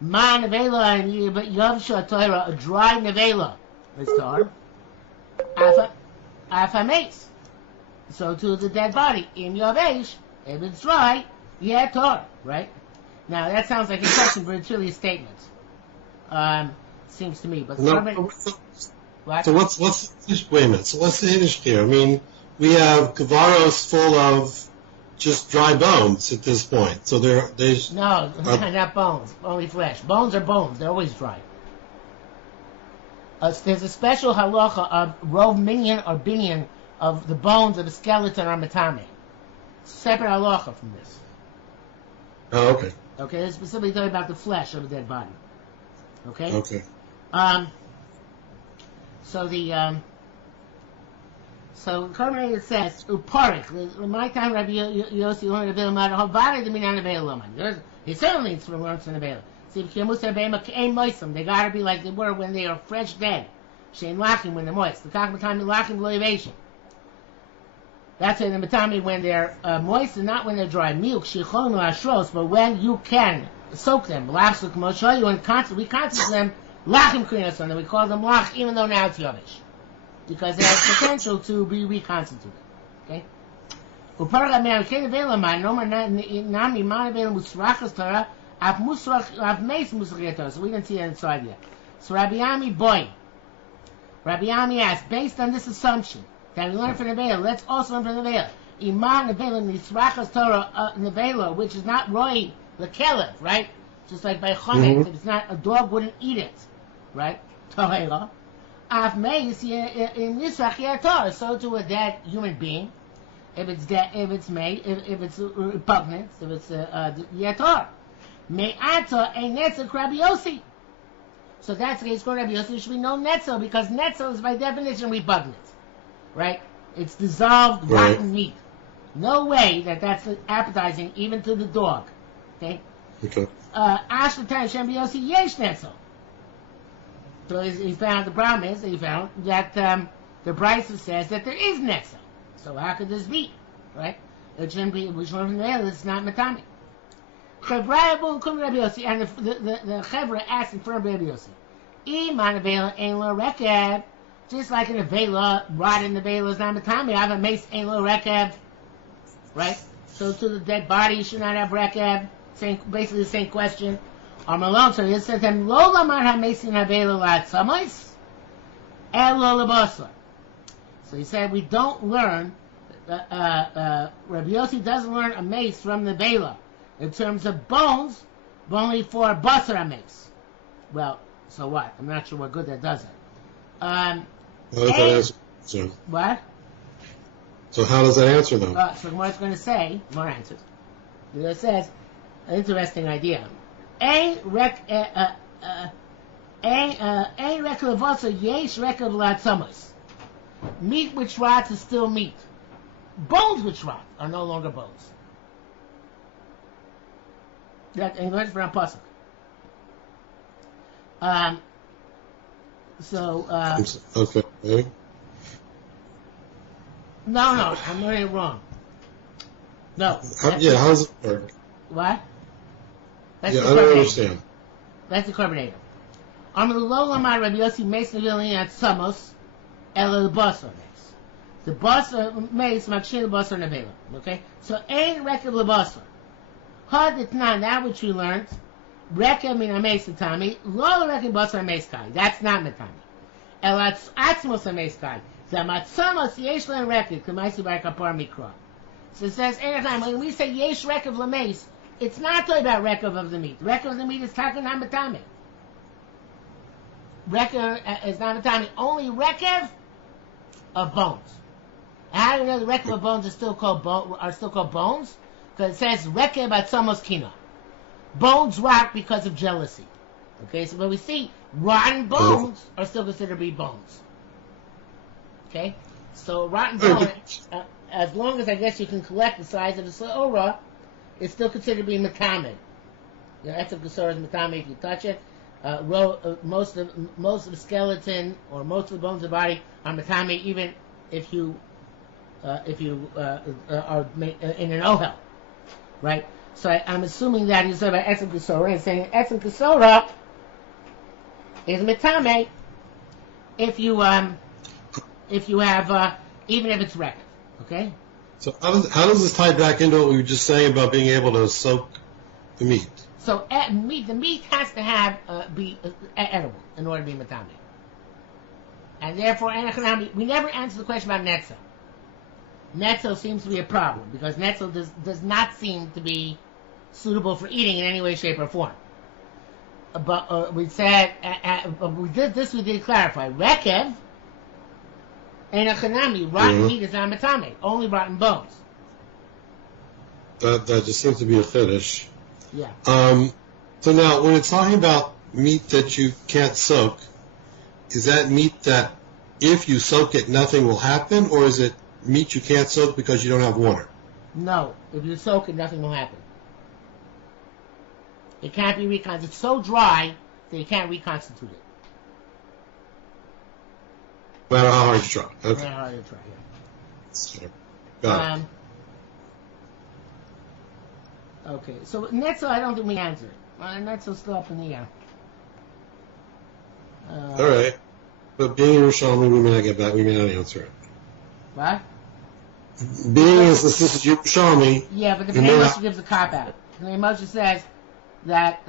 Ma Nevela and Yavsha Torah, a dry Nevela is tohar. Afames. So to the dead body in Yavesh, if it's dry, Torah, right? Now that sounds like a question, but it's really a statement. Seems to me. But so what's wait a minute? So what's the Yiddish here? I mean, we have kavaros full of just dry bones at this point. So there's no, not bones, only flesh. Bones are bones; they're always dry. There's a special halacha of rov minyan or binyan of the bones of a skeleton or matame. Separate halacha from this. Oh, okay. Okay, they're specifically talking about the flesh of a dead body. Okay? Okay. So the so Korban says uparik. My time, Rabbi Yossi learned Avela Mad Havada the Minan Avela Loman. He certainly learns from Avela. See, they gotta be like they were when they are fresh dead. Shein lachim when they're moist. The kach matami lachim loyavation. That's in the matami when they're moist and not when they're dry. Milk shichon ashros, but when you can soak them. Lachsuk moshayu and we concentrate them lachim krinason, and we call them lach even though now it's yavish, because they have potential to be reconstituted. Okay. So we didn't see that inside yet. So Rabbi Ami asked, based on this assumption that we learn from the Nevela, let's also learn from the Nevela. Iman Nevela Nisrachas Torah Nevela, which is not Roy the Kelev, right? Just like by Chomet, if it's not, a dog wouldn't eat it, right? Torah. Af Meis in Nisrach Torah, so to a dead human being. If it's dead, if it's made, if it's repugnant, if it's yatar, me'ata a netzel Rabbi Yossi. So that's the case for Rabbi Yossi. There should be no netzel because netzel is by definition repugnant, right? It's dissolved rotten meat. No way that's appetizing even to the dog. Okay. Okay. Ashletan Shem Yossi yesh netzel. So he found the problem is he found that the Brisa says that there is netzel. So how could this be, right? It shouldn't be. We should know it's not matami. Chevrayabul kum Rabbi Yossi, and the chevra asked in front of Rabbi Yossi. Iman avela ein lo rekev, just like in a vela, rot in the vela is not matami. I have a mace ein lo rekev, right? So to the dead body, you should not have rekev. Basically the same question. Malone, so he said to him, lo lamar ha mace in avela lat samais, el lo lebasar. So he said we don't learn, Rabbi Yossi doesn't learn a mace from the Vela in terms of bones, but only for basar a mace. Well, so what? I'm not sure what good that does it. What? So how does that answer them? So what it's going to say, more answers. It says, an interesting idea. A rek levasa yesh rek latzamos. Meat which rots is still meat. Bones which rot are no longer bones. That and that's from Pasuk. Okay. No, I'm getting it wrong. No. How does it work? What? That's I don't understand. That's the carbonator. Amar lo lamar Rabbi Yossi Mason Vilna at Samos. Ela the basar mace. The basar mace makshin the basar nevela. Okay, so ein rekev lebasar. Had itnan that which we learned. Rekev min ameis matami. Lo rekev basar mace kai. That's not matami. Ela atzmos ameis kai. Zamatzamos yesh len rekev k'maisi bar kapar mikra. So it says anytime when we say yesh rekev lemeis, it's not talking about rekev of the meat. Rekev of the meat is talking about matami. Rekev is not matami. Only rekev of bones. How do you know the rekev of bones are still called bones? Because it says rekev atzamos kina. Bones rot because of jealousy. Okay, so when we see rotten bones are still considered to be bones. Okay, so rotten bones, as long as I guess you can collect the size of the seorah, it's still considered to be metamed. The etzem kasora is metamed if you touch it. Most of the skeleton or most of the bones of the body are matame, even if you are in an ohel, right? So I'm assuming that he's talking about etzem kasora and saying etzem kasora is matame if you have even if it's record, okay? So how does this tie back into what we were just saying about being able to soak the meat? So the meat has to be edible in order to be matame. And therefore, we never answer the question about netzel. Netzel seems to be a problem because netzel does not seem to be suitable for eating in any way, shape, or form. But we said, we did clarify. Rekev and a chanami, rotten meat is not matame, only rotten bones. That just seems to be a fetish. Yeah. So now, when it's talking about meat that you can't soak, is that meat that if you soak it, nothing will happen, or is it meat you can't soak because you don't have water? No, if you soak it, nothing will happen. It can't be reconstituted. It's so dry that you can't reconstitute it. No matter how hard you try. Okay. No matter how hard you try, yeah. Got it. Okay, so Netzel, I don't think we answered. Netzel's still up in the air. All right. But being Yerushalmi, we may not get back. We may not answer it. What? Being as this is Yerushalmi. Yeah, but the Pnei Moshe gives a cop out. The Pnei Moshe says that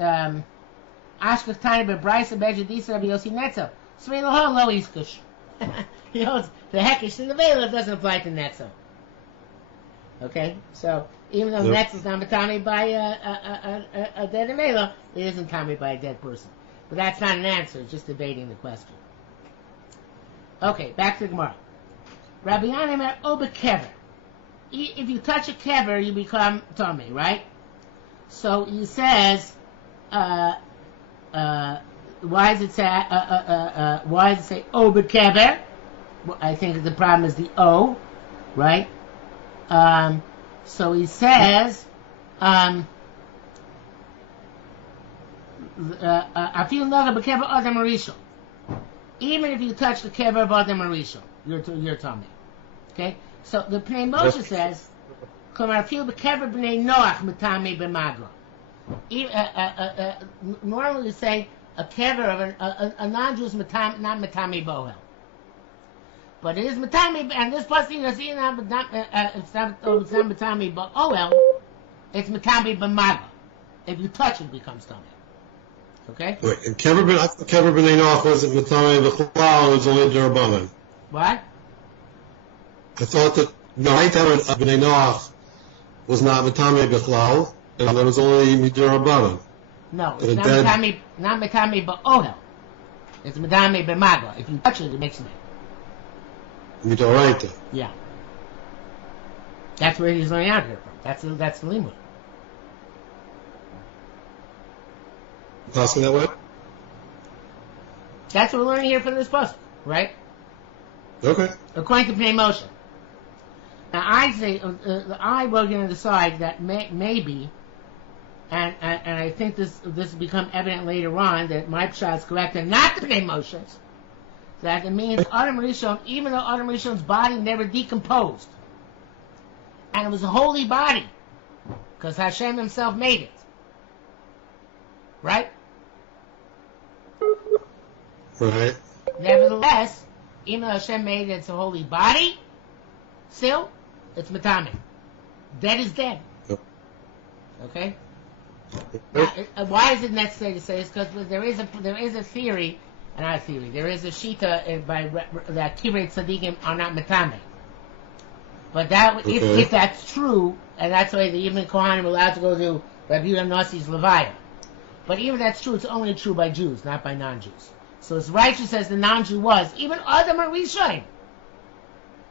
Ashkach Tani beBraisa Bejadisa Rabbi Yossi Netzel. Svei Loho Lo Iskush. He holds the Hekish in the Vela doesn't apply to Netzel. Okay, so even though Netzel is not Matami by a dead Vela, it isn't Tami by a dead person. But that's not an answer, it's just debating the question. Okay, back to the Gemara. Rabbi Yonamer Oba Kever. If you touch a kever, you become Tomei, right? So he says, why does it say Oba Kever? Well, I think the problem is the O, right? So he says, I feel another Bekever Adam Arishon. Even if you touch the kever of Adam Arishon, you're Tomei. Okay? So the Pnei Moshe says, "Klamar feel bekever b'nei Noach mitami b'magra." Normally we say a kever of a non-Jew is not mitami bohel, but it is mitami. And this person is not mitami bohel. It's mitami b'magra. If you touch it, becomes tummy. Okay. Wait, and kever b'nei Noach wasn't mitami b'chlal; it was only derabanan. What? I thought that I thought Bnei Noach was not Matame Bichlal, and it was only Midirabanan. No, it's not Matame Ba'ohel. It's Matame B'magla. If you touch it, it makes it. Midoraita. Yeah. That's where he's learning out here from. That's the limud. Passing that way? That's what we're learning here from this puzzle, right? Okay. According to Pnei Moshe. Now I say, we're going to decide that maybe, and I think this will become evident later on that my pshat is correct and not the Pnei Moshe's. That it means Adam Rishon, even though Adam Rishon's body never decomposed, and it was a holy body, because Hashem Himself made it, right? Right. Nevertheless, even though Hashem made it, it's a holy body. Still, it's matame. Dead is dead. Yep. Okay. Now, why is it necessary to say this? Because there is a theory, not a theory. There is a shita that kivrei tzaddikim are not matame. But that if that's true, and that's why the even Kohanim are allowed to go to Rabbi Yehuda Nasi's levaya. But even if that's true, it's only true by Jews, not by non-Jews. So it's righteous as the non-Jew was, even Adam Rishon.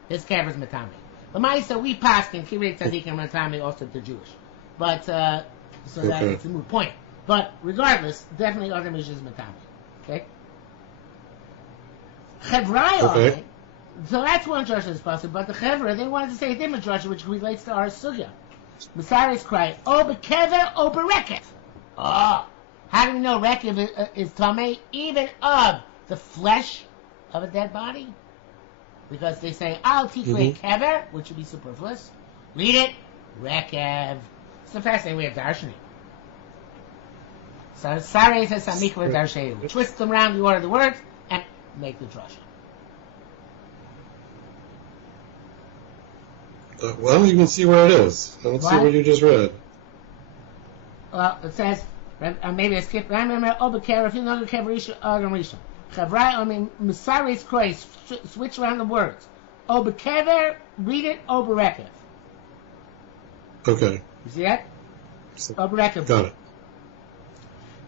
His kever is matame. The Ma'isa we pass in kivrei tzaddikim matame also to Jewish, but that it's a moot point. But regardless, definitely Adam Rishon is matame. Okay. Chevrai, so that's one drasha that's possible. But the Chevra, they wanted to say a different drasha which relates to our sugya. Messiah's cry, O bekever, O berekef. Oh, how do we know rekev is tamei even of the flesh of a dead body? Because they say, Al tikvei kever, which would be superfluous. Read it, rekev. It's a fascinating way of darshaning. So Sareh says Samikva Darshayu. We twist them around the order of the words and make the drasha. Well, I don't even see where it is. I don't see what you just read. Well, it says, maybe I skipped. I remember Obekever, if you know the Kever Rishon. Chavrai, I mean, Messiah's cry, switch around the words. Obekever, read it, Oberekev. Okay. You see that? Oberekev. Got it.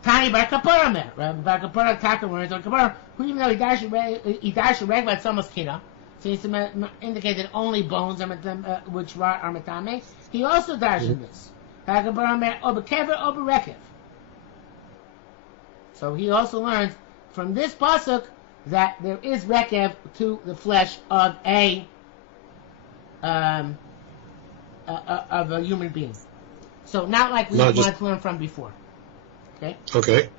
Tani Bar Kapara mer. Bar Kapara Taka words on Kapara, who even though he dashed a reg by Somas Kina, seems to indicate that only bones are which are matame. He also dashed this. Bar Kapara mer Obekever Oberekev. So he also learns from this pasuk that there is rekev to the flesh of a human being. So not like we wanted to learn from before. Okay. Okay.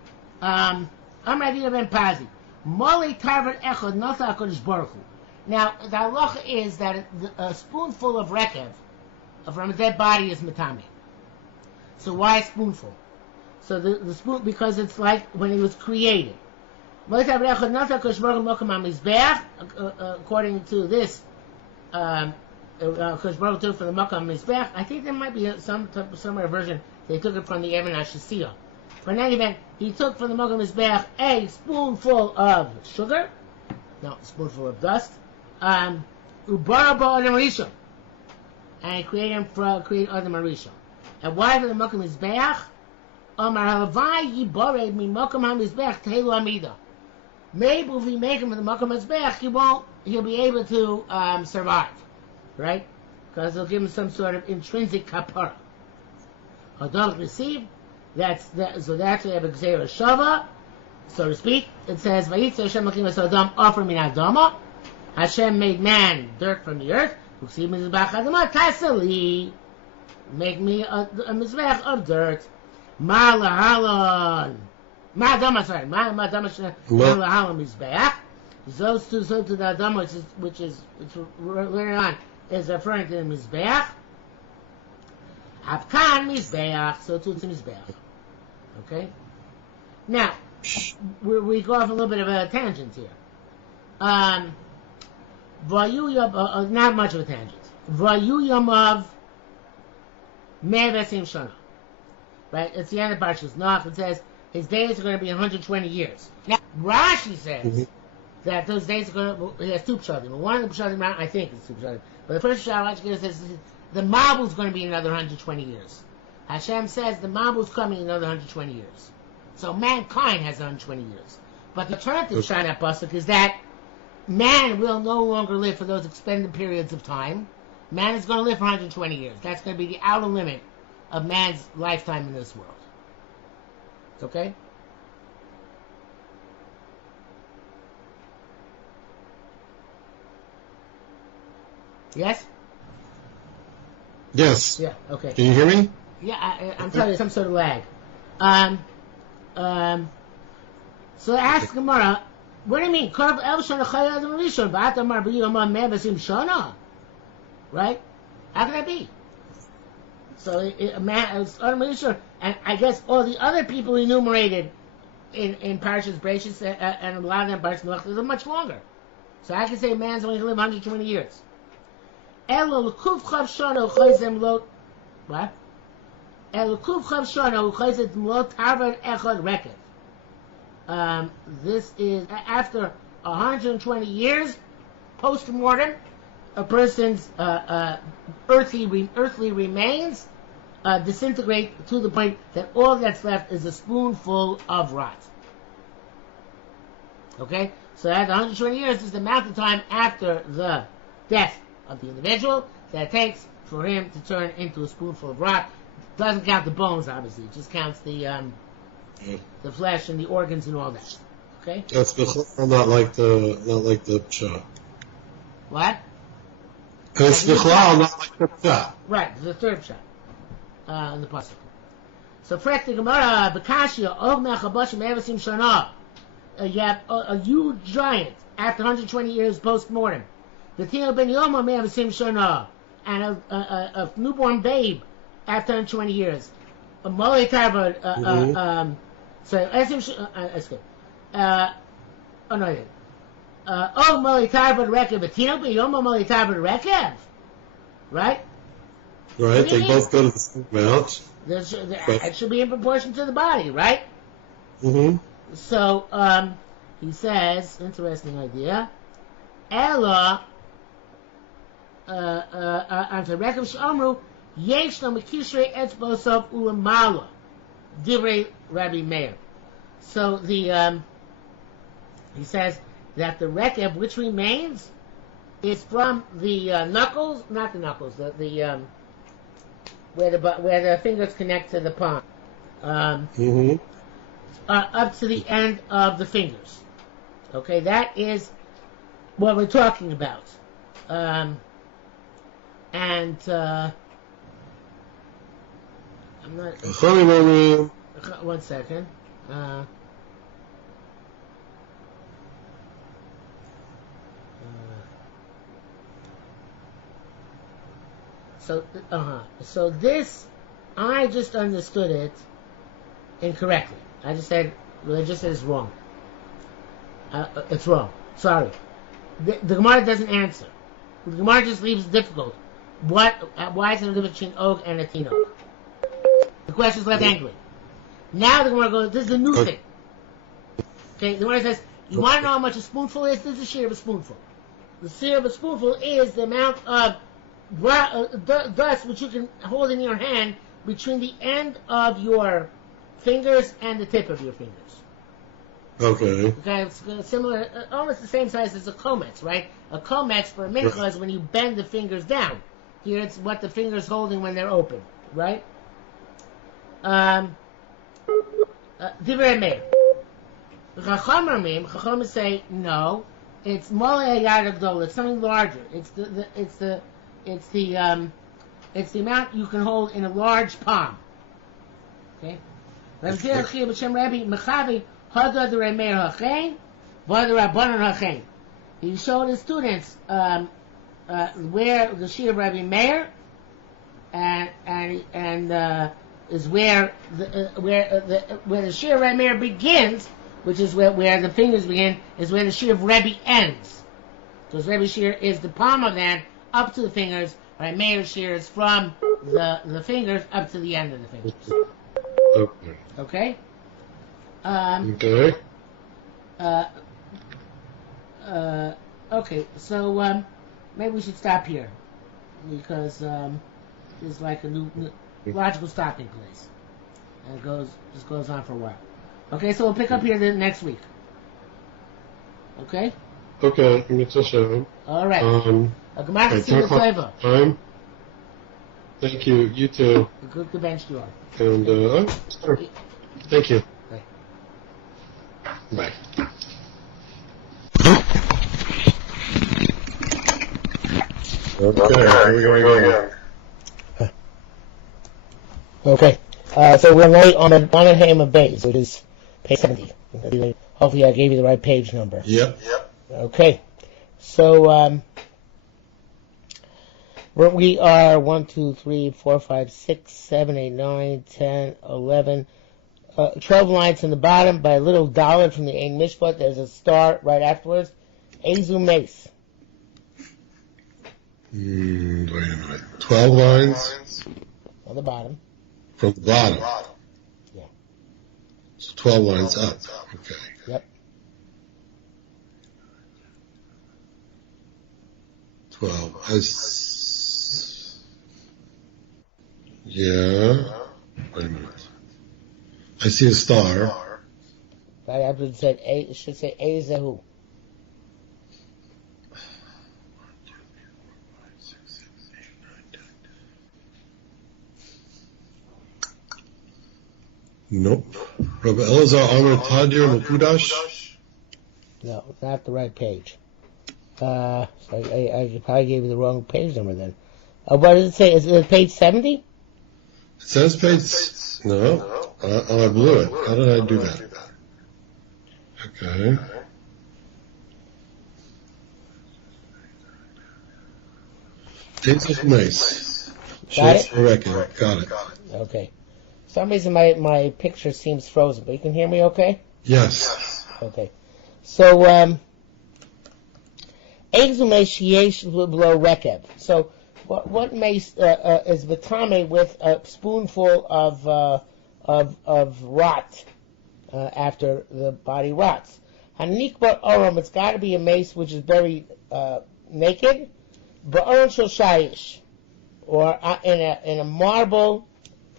Amradi ben Pazi. Moli tarvet echad nasa HaKadosh Baruch Hu. Now, the halacha is that a spoonful of rekev from a dead body is matame. So why a spoonful? So the spoon, because it's like when it was created. Moli tarvet echad nasa HaKadosh Baruch Hu mokam HaMizbeach, according to this, HaKadosh Baruch Hu for the mokam HaMizbeach. I think there might be some version they took it from the Evan HaShasiyah. For any event, he took from the Mokam Mizbeach a spoonful of sugar, no, a spoonful of dust, Ubaraba Adam Rishon, and he created Adam Rishon. And why for the Mokam Mizbeach? Amar Halavai Yiborei Mi Mokam HaMizbeach Tehelu Amida. Maybe if we make him for the Mokam Mizbeach, he'll be able to survive, right? Because he'll give him some sort of intrinsic kapara. Hadol received. So that's we have a Gzeira Shava, so to speak. It says, Vayitza Hashem Lakim Adam offer min Adama. Hashem made man dirt from the earth. Uksiv Mizbach Adama Tasali. Make me a Mizbach of dirt. Ma Lahalon. Ma Adama, sorry. Ma Adama Lahalon Mizbach. Those two, so to the Adama, which later on is referring to the Mizbach. Hapkan Mizbeach, so to the Mizbeach. Okay? Now, we go off a little bit of a tangent here. Not much of a tangent. Vayu Yamav Me'vesim Shana. Right? It's the end of Parshas Nach. It says his days are going to be 120 years. Now, Rashi says that those days are going to... He has two pshatim. One of the pshatim, I think it's two pshatim. But the first pshatim Rashi says the Mabul is going to be another 120 years. Hashem says the Mabul is coming another 120 years. So mankind has 120 years. But the alternative shot at pasuk is that man will no longer live for those extended periods of time. Man is going to live for 120 years. That's going to be the outer limit of man's lifetime in this world. Okay? Yes? Yes. Yeah, okay. Can you hear me? Yeah, I'm telling you, some sort of lag. So ask Gemara, what do you mean? Right? How can that be? So a man, and I guess all the other people enumerated in Parshas Bereishis and a lot of them Parshas Noach are much longer. So I can say a man's only going to live 120 years. What? This is after 120 years post-mortem, a person's earthly remains disintegrate to the point that all that's left is a spoonful of rot. Okay? So after 120 years is the amount of time after the death of the individual that it takes for him to turn into a spoonful of rot. Doesn't count the bones, obviously. It just counts the flesh and the organs and all that. Okay? That's not like the pshat. What? It's bichlal, not like the pshat. Right, the third pshat in the pasuk. So, frek the Gemara, Bekashia, Og Mechaboshim Evasim Shana. You have a huge giant after 120 years post-mortem. The Tino Ben Yoma Mevasim Shana. And a newborn babe after 120 years. A Molly Tarbot, Esim Shana, oh no, oh, Molly Tarbot Rekev, a Tino Ben Yoma Molly Tarbot Rekev. Right? Right, they both go to the same amount. It should be in proportion to the body, right? Mm-hmm. So, he says, interesting idea. Ella, I'm sorry, Rekev Sh'omru, Yesh no Mekishrei Etzbosov Ulamala, Divrei Rabbi Meir. So he says that the Rekev, which remains, is from the knuckles, not the knuckles, the where the fingers connect to the palm, up to the end of the fingers. Okay, that is what we're talking about. I'm not. 1 second. So this, I just understood it incorrectly. I just said it's wrong. It's wrong. Sorry. The Gemara doesn't answer. The Gemara just leaves it difficult. Why is there a difference between og and a tinok? The question is left angry. Now the Gemara goes, this is a new thing. Okay, the Gemara says, you want to know how much a spoonful is? This is the shiur of a spoonful. The shiur of a spoonful is the amount of dust which you can hold in your hand between the end of your fingers and the tip of your fingers. Okay. Okay, it's similar, almost the same size as a kometz, right? A kometz for a mincha is when you bend the fingers down. Here it's what the finger's holding when they're open, right? Divrei Meir. Chachamim say no. It's molei hayad agdol. It's something larger. It's the amount you can hold in a large palm. Okay. He showed his students where the shiur of Rabbi Meir and is where the shiur of Rabbi Meir begins, which is where the fingers begin, is where the shiur of Rabbi ends. Because Rabbi shiur is the palm of the hand up to the fingers. Rabbi Meir's shiur is from the fingers up to the end of the fingers. Okay. Okay. Okay. So maybe we should stop here because it's like a new logical stopping place, and it just goes on for a while. Okay, so we'll pick up here next week. Okay. Okay. Mitzvah Shem. All right. Time. Thank you. You too. Good to bench you are. And sure. Thank you. Bye. Bye. Okay, here we go again. Okay, so we're late on the Mannerheim of Bays, which is page 70. Hopefully I gave you the right page number. Yep. Okay, so we are 1, 2, 3, 4, 5, 6, 7, 8, 9, 10, 11, 12 lines from the bottom by a little dollar from the Ein Mishpat. There's a star right afterwards. Ezu Mace. Wait a minute. 12 lines? On the bottom. From the bottom? Yeah. So 12 lines up. Okay. Yep. 12. Yeah. Wait a minute. I see a star. Right after it should say Ezehu. Nope. Rabbi Elazar Amar Tadir Makudash? No, not the right page. So I probably gave you the wrong page number then. What does it say? Is it page 70? It says page... No. I blew it. How did I do that? Okay. Ezu Mace. Got it? Got it. Okay. For some reason my picture seems frozen, but you can hear me okay? Yes. Okay. So, Ezu Mace Yesh below Rekeb. So, what mace is Vitame with a spoonful of rot after the body rots? Hanikbar Oram, it's got to be a mace which is very naked. Ba'oram Shel Shayish, or in a marble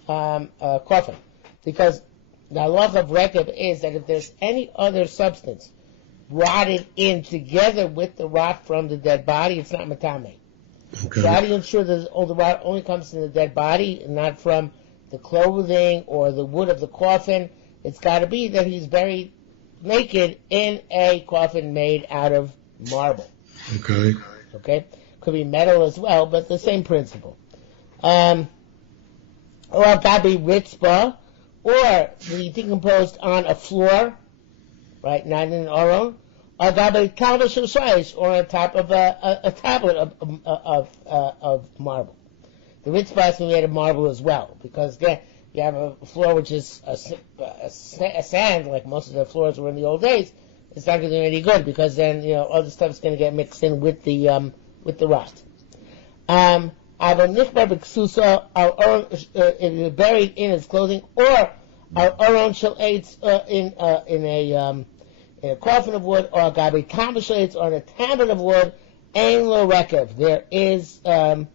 coffin, because the halacha of Rekeb is that if there's any other substance rotted in together with the rot from the dead body, it's not matame. Okay. So how do you ensure that all the rot only comes from the dead body and not from the clothing or the wood of the coffin? It's got to be that he's buried naked in a coffin made out of marble. Okay. Okay? Could be metal as well, but the same principle. Or Gabi Ritzba, or the decomposed on a floor, right, not in an aron, or gabe talbot shel or on top of a tablet of marble. The ritzvah made of marble as well, because again, you have a floor which is a sand, like most of the floors were in the old days. It's not going to do any good, because then all the stuff is going to get mixed in with the rust. Buried in his clothing, or our oron shel eitz in a coffin of wood, or gabi tablet shel eitz, or in a tablet of wood. Ein lo rekev. There is no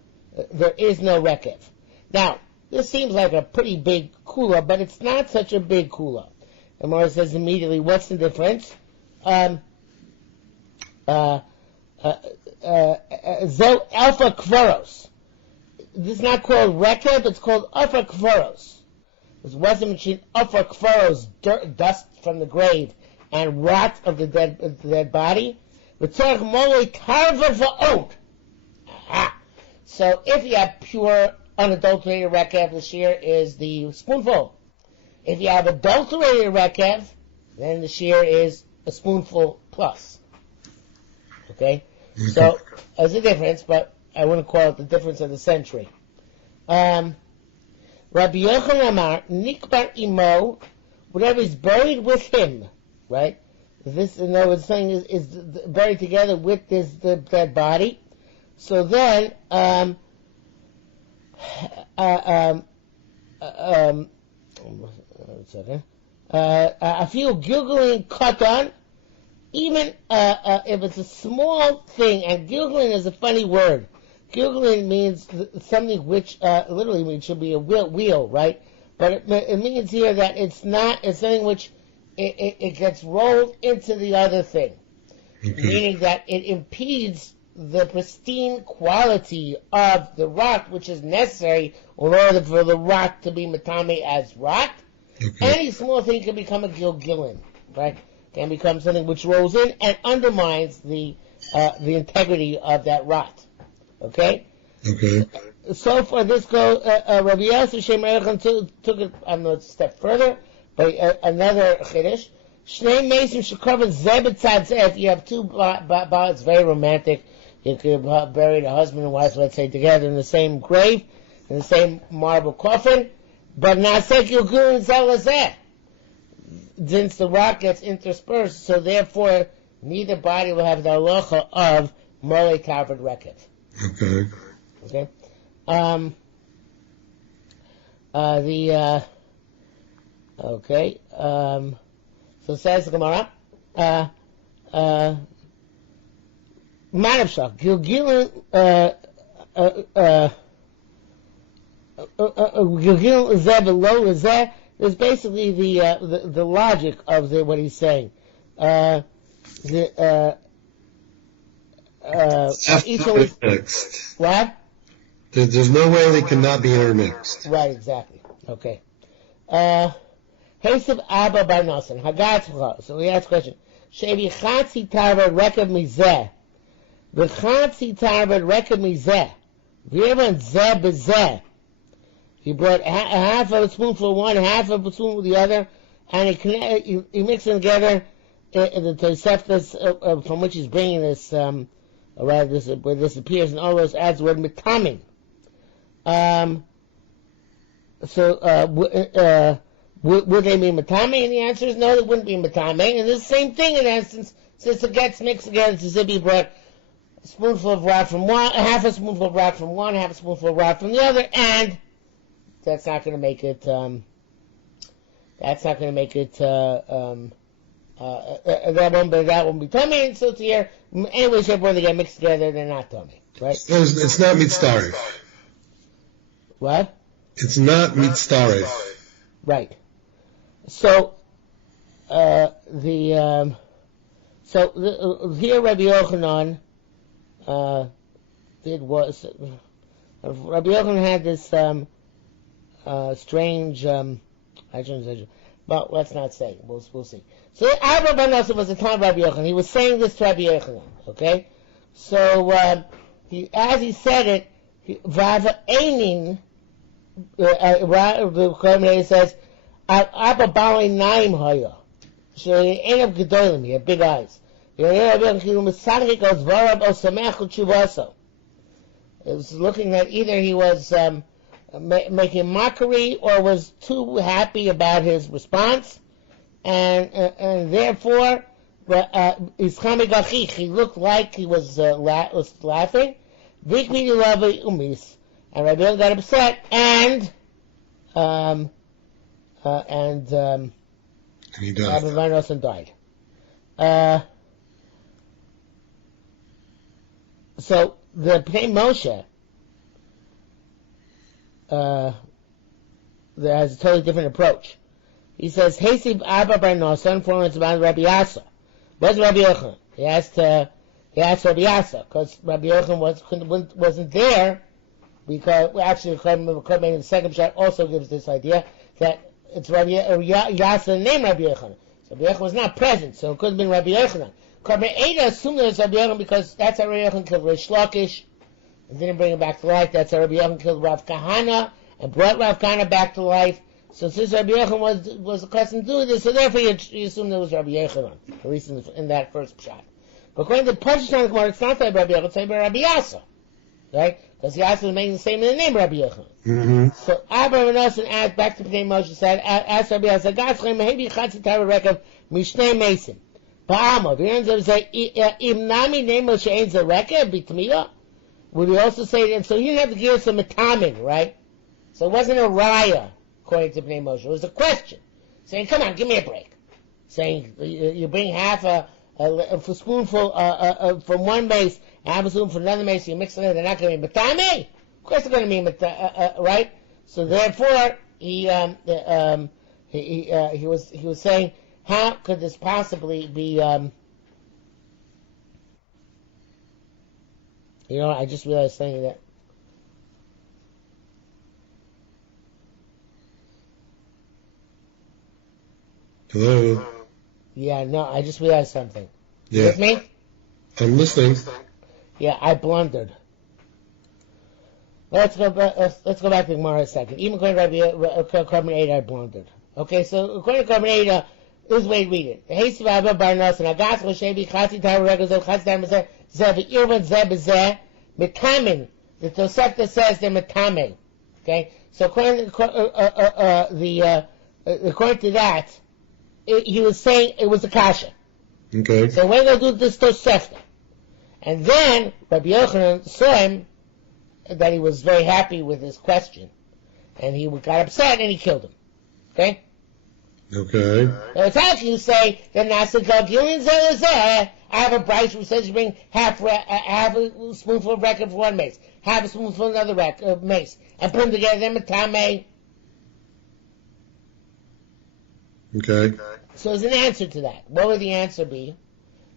rekev. Now, this seems like a pretty big kula, but it's not such a big kula. And Mora says immediately, what's the difference? Zo alpha kvaros. This is not called rekev, it's called alpha kvaros. This wasn't between alpha kvaros, dust from the grave, and rot of the dead body. So if you have pure, unadulterated rekev, the shiur is the spoonful. If you have adulterated rekev, then the shiur is a spoonful plus. Okay? So, there's a difference, but I wouldn't call it the difference of the century. Rabbi Yochanan Amar, Nikbar Imo, whatever is buried with him, right? This, in other words, something is buried together with the dead body. So then, I feel giggling katan, even if it's a small thing, and giggling is a funny word. Giggling means something which literally means should be a wheel, right? But it means here that it's something which it gets rolled into the other thing, meaning that it impedes the pristine quality of the rock, which is necessary in order for the rock to be matame as rock. Any small thing can become a gilgilin, right? Can become something which rolls in and undermines the integrity of that rot. Okay? So for this go, Rabbi Yosef Shem Erechem took it a step further, but another chiddush. Shnei mesim shekoven zeh b'tzad zeh. If you have two it's very romantic. You could bury the husband and wife, let's say, together in the same grave, in the same marble coffin. But nasek yilgulin zeh lazeh. Since the rock gets interspersed, so therefore neither body will have the halacha of mole covered rekev. Okay. So says the Gemara, Manavshach, Gilgilin, Gilgilin Zeh below Zeh. There's basically the logic of what he's saying. Intermixed. What? There's no way they cannot be intermixed. Right, exactly. Okay. Hesav Abba Bar Nasan, Hagat. So we ask a question. Shevi Chatzi Tarba Rekev Mizeh. The Chatzi Tarba Rekev Mizeh. V'yevan Zeh B'Zeh. He brought half of a spoonful of one, half of a spoonful of the other, and he mixed them together in the Toseftas from which he's bringing this, where this appears in all those adds the word mitamim. Would they be mitamim? And the answer is no, they wouldn't be mitamim. And it's the same thing in essence, since it gets mixed together. Zibi brought a spoonful of rock from one, half a spoonful of rock from one, half a spoonful of rock from the other, and that's not going to make it. That won't be tummy. And so it's here. Anyway, shape when they get mixed together, they're not tummy, right? It's not mitzdarif. What? It's not mitzdarif. Right. So here Rabbi Yochanan Rabbi Yochanan had this strange. But let's not say. We'll see. So Abba Ben Nosson was the time of Rabbi Yochanan. He was saying this to Rabbi Yochanan. Okay. So as he said it, Vava Einin. The commentator says, Abba Bali Naim Haya. So he ain't of Gedolim, he had big eyes. It was looking at either he was making mockery or was too happy about his response, and therefore, he looked like he was laughing. And Rabbi Yochanan got upset, and he died. Rabbi Varnosan died. So the Pnei Moshe that has a totally different approach. He says, "Hesib Abba Bar Nosan," formerly about Rabbi Asa. Where's Rabbi Yochanan? He asked Rabbi Asa because Rabbi Yochanan wasn't there. Because actually, the second shot also gives this idea that it's Rabbi Asa named Rabbi Yochanan. So Rabbi Yochanan was not present, so it could have been Rabbi Yochanan. Rabbi Ada assumed that it's Rabbi Yochanan because that's how Rabbi Yochanan killed Rish Lakish and didn't bring him back to life. That's how Rabbi Yochanan killed Rav Kahana and brought Rav Kahana back to life. So since Rabbi Yochanan was accustomed to doing this, so therefore he assumed it was Rabbi Yochanan, at least in that first shot. But according to the Pashas on the Gemara, it's not by Rabbi Yochanan, it's by Rabbi Asa. Right? Because the Asa was making the same in the name Rabbi Yochanan. Mm-hmm. So Abba Renosan asked back to Pnei Moshe, said, asked Rabbi Asa, Gatzchem, Mehebi Chatzi Tara Rekav, Mishnei Mason. Ba'ama, Virenza would say, Im Nami Name Moshe Ein Zereka, Bitmiya? Would he also say that? So he didn't have to give us a metamin, right? So it wasn't a raya, according to Pnei Moshe. It was a question. Saying, come on, give me a break. Saying, you bring half a spoonful from one mace, and half a spoonful from another mace, you mix it in, they're not going to be metame? Of course they're going to be right? So therefore, he was saying, how could this possibly be, I just realized saying that. Hello? Yeah, no, I just realized something. Yeah. You with me? I'm listening. Yeah, I blundered. Let's go back to Gemara a second. Even according to Carbon 8, I blundered. Okay, so according to Carbon 8, this is the way to read it. The Hesiv Abba Bar Nosan, Agas Moshevi, Chatzi Tara Rekav, Chatzi Tara Mazeh, Zeh, V'irvan Zeh B'zeh, Metamin. The Tosefta says they're Metamin. Okay? So according to that, he was saying it was a kasha. Okay. So we're going to do this Tosefta. And then Rabbi Yochanan saw him, that he was very happy with his question. And he got upset and he killed him. Okay? Okay. So it's how you say that Nasa Gillian Zelazeh, I have a bright who says you bring half a spoonful of record for one mace, half a spoonful for another mace, and put them together, then Matame. Okay. So there's an answer to that. What would the answer be?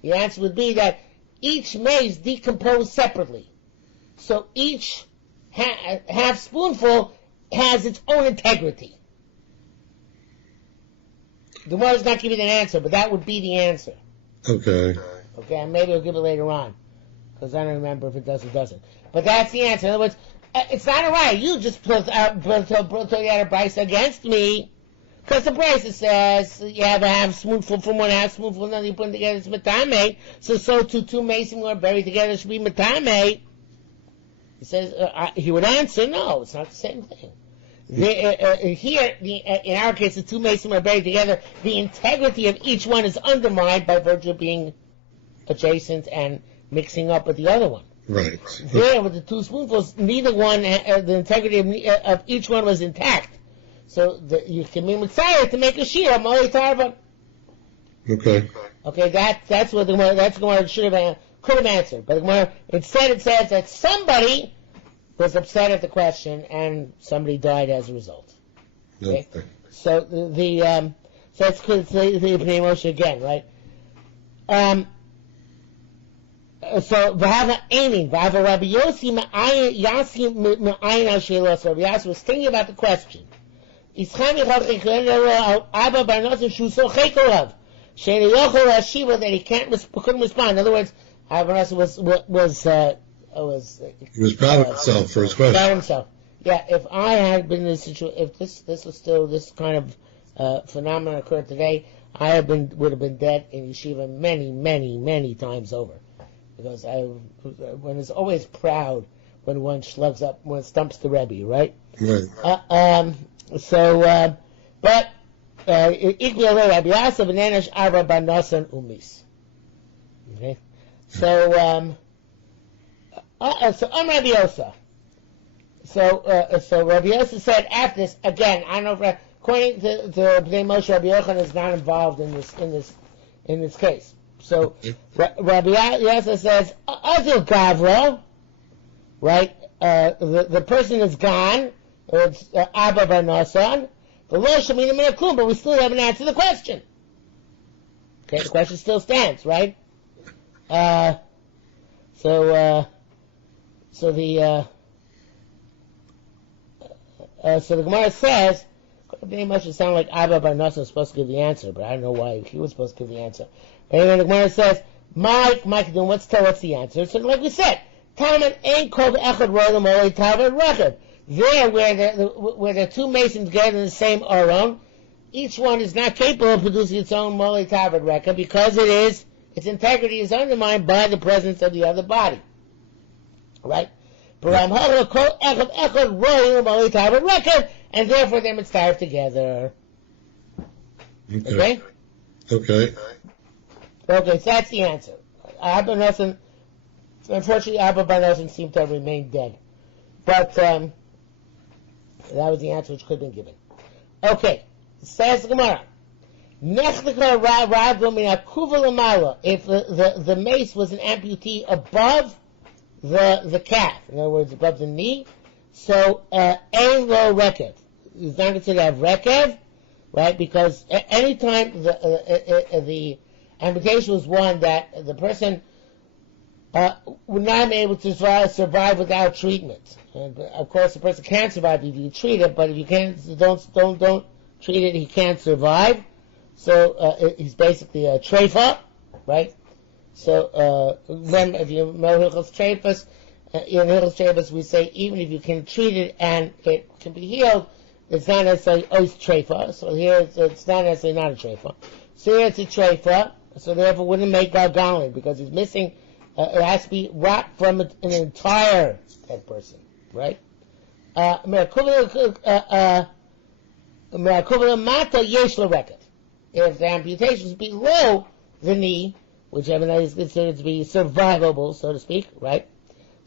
The answer would be that each mace decomposed separately. So each half spoonful has its own integrity. The Gemara is not giving an answer, but that would be the answer. Okay. Okay, and maybe I'll give it later on, because I don't remember if it does or doesn't. But that's the answer. In other words, it's not a right. You just told out a price against me, because the price says you have a half spoonful from one, half spoonful from another, you put them together, it's metame. So two mason were buried together should be metame. He says, he would answer, no, it's not the same thing. Here, in our case, the two masons are buried together. The integrity of each one is undermined by virtue of being adjacent and mixing up with the other one. Right. There, with the two spoonfuls, neither one, the integrity of each one was intact. So you can be mitzvah to make a shiur, Molei Tarva. Okay. Okay, that's what the Gemara could have answered. But the Gemara, instead it says that somebody was upset at the question, and somebody died as a result. Okay? So so that's good. The Pnei Moshe again, right? So V'hava Einin, V'hava Rabbi Yossi Me'ayin Al Shelos. Rabbi Yossi was thinking about the question. Ischam Yichal Abba Bar Nosan Shu Sochek Olav She'eni Yochel Hashiva, that he couldn't respond. In other words, Abba Bar Nosan he was proud of himself for his question. Proud of himself. Yeah, if I had been in this situation, if this was still this kind of phenomenon occurred today, I would have been dead in yeshiva many, many, many times over. Because one is always proud when one slugs up, when stumps the Rebbe, right? Right. But equally, Rabbi Yasser v'nenesh arba banosan umis. Okay. So Rabbi Yosef. So Rabbi Yosef said after this again. I don't know. According to Bnei Moshe, Rabbi Yochanan is not involved in this case. So Rabbi Yosef says Azil Gavra, right? The person is gone. It's Abba Banosan. The Lo Shemina Min Klum, but we still haven't answered the question. Okay, the question still stands, right? So the Gemara says, very much it sounded like Abba Banosan was supposed to give the answer, but I don't know why he was supposed to give the answer. But anyway, the Gemara says, Mike, let's tell what's the answer. So like we said, Talmud ain't called Echad Rolim Olei Talmud Rechad. There, where the two masons get in the same aron, each one is not capable of producing its own Molei Talmud Rechad because its integrity is undermined by the presence of the other body. Right? And therefore they must starve together. Okay? Okay. Okay, so that's the answer. Unfortunately, Abba Banosan seemed to have remained dead. But that was the answer which could have been given. Okay, says the Gemara. If the mace was an amputee above the calf, in other words, above the knee, so ein lo rekev. It's not considered to have rekev, right? Because anytime the amputation was one that the person would not be able to survive without treatment. And of course, the person can survive if you treat it, but if you don't treat it, he can't survive. So he's basically a treifa, right? So remember, if you know Hilchos Treifas, in Hilchos Treifas we say even if you can treat it and it can be healed, it's not necessarily ois treifa. So here it's not necessarily not a treifa. So here it's a treifa. So therefore, it wouldn't make Galgalin because he's missing. It has to be rot from an entire dead person, right? If the amputation is below the knee, which evidently is considered to be survivable, so to speak, right?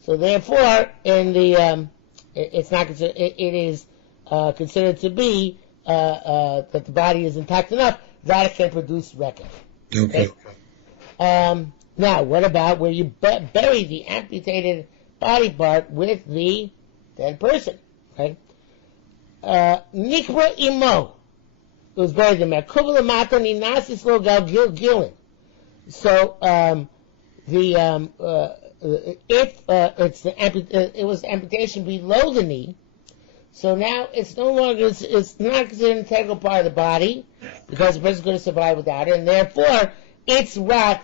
So therefore, it's not considered. It is considered to be that the body is intact enough that it can produce record. Okay. Now, what about where you bury the amputated body part with the dead person, right? Nikra imo was buried in there. Kubala mata ni nasis lo gal gilin. So if it was amputation below the knee, so now it's no longer it's not considered an integral part of the body because the person's going to survive without it, and therefore its rot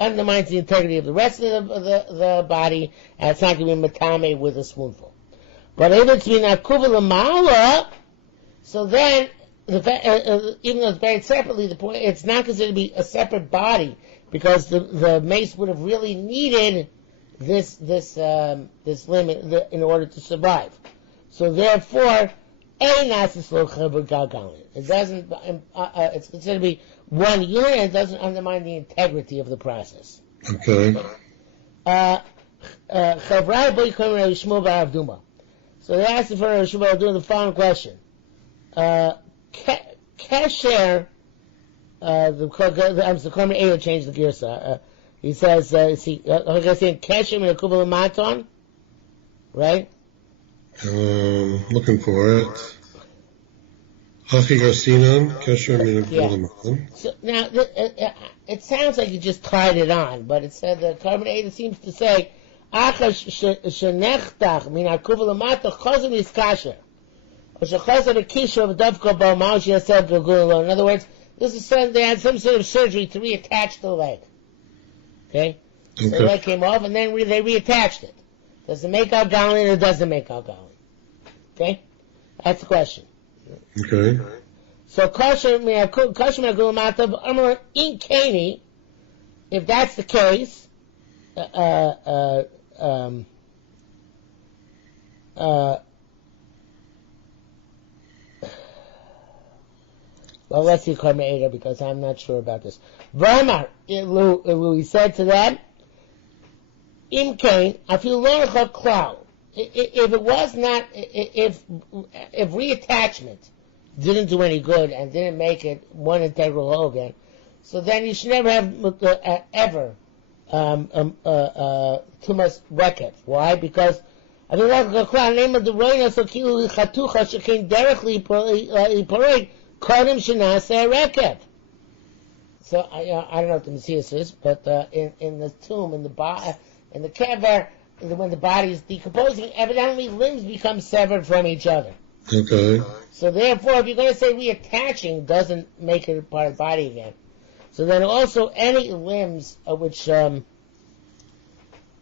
undermines the integrity of the rest of the body, and it's not going to be matame with a spoonful. But if it's been akuva lamala, so then even though it's buried separately, the point it's not considered to be a separate body because the mace would have really needed this limb in order to survive. So therefore, it doesn't. It's considered to be one unit, and it doesn't undermine the integrity of the process. Okay. So they asked for Shmuel doing the following question. Kesher, the Korban Eir changed the girsa. He says, Kesher min akubal maton, right? Looking for it. Hachi Garcinan, Kesher min akubal maton. So now, it sounds like you just tied it on, but it said the Korban Eir seems to say, Shenechtach min akubal maton chozim is kasher. In other words, this is they had some sort of surgery to reattach the leg. Okay? So the leg came off and then they reattached it. Does it make out Galin or doesn't make out Galin? Okay? That's the question. Okay. So kosher in kani, if that's the case, well, let's see Karma Eder because I'm not sure about this. Vamar, he said to them, Im Kain, I feel lonecha klal. If it was not, if reattachment didn't do any good and didn't make it one integral whole again, so then you should never have ever tumas reket. Why? Because I feel lonecha klal. Name of the roina so kilu chatucha shekein derech liparade. Kodim shenaseh reket. So I don't know what the Messias is, but in the tomb, in the kever, when the body is decomposing, evidently limbs become severed from each other. Okay. So therefore, if you're going to say reattaching doesn't make it a part of the body again, so then also any limbs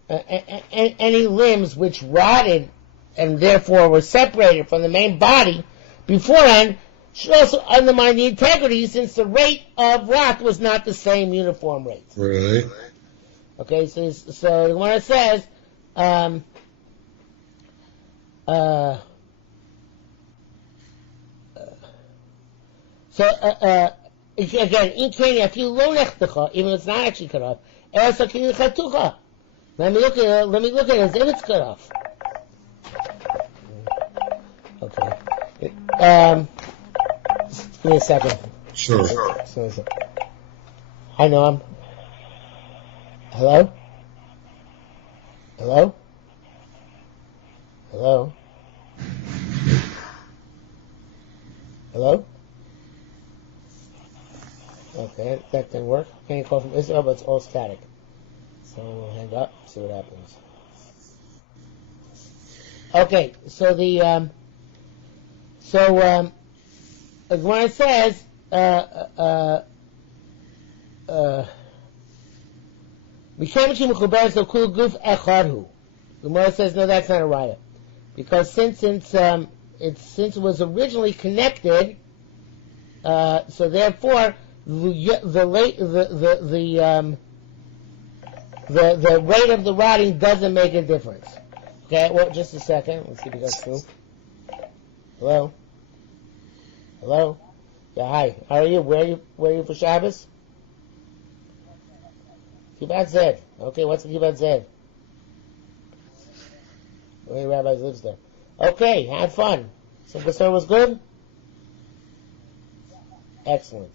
any limbs which rotted and therefore were separated from the main body beforehand should also undermine the integrity since the rate of rot was not the same uniform rate. Right. Okay, so the Gemara says, again, in Kenya, if you lo nechtecha, even if it's not actually cut off, let me look at it as if it's cut off. Okay. Give me a second. Sure. Hi, Noam. Hello? Hello? Hello? Hello? Okay, that didn't work. Can you call from Israel, but it's all static. So we'll hang up, see what happens. Okay, so the when it says, the Gemara says, no, that's not a raya. Because since it was originally connected, so therefore, the rate of the rotting doesn't make a difference. Okay, well, just a second. Let's see if it goes through. Hello? Hello? Yeah, hi. How are you? Where are you for Shabbos? Kibbutz Zed. Okay, what's the Kibbutz Zed? How many rabbis lives there? Okay, have fun. So the story was good? Excellent.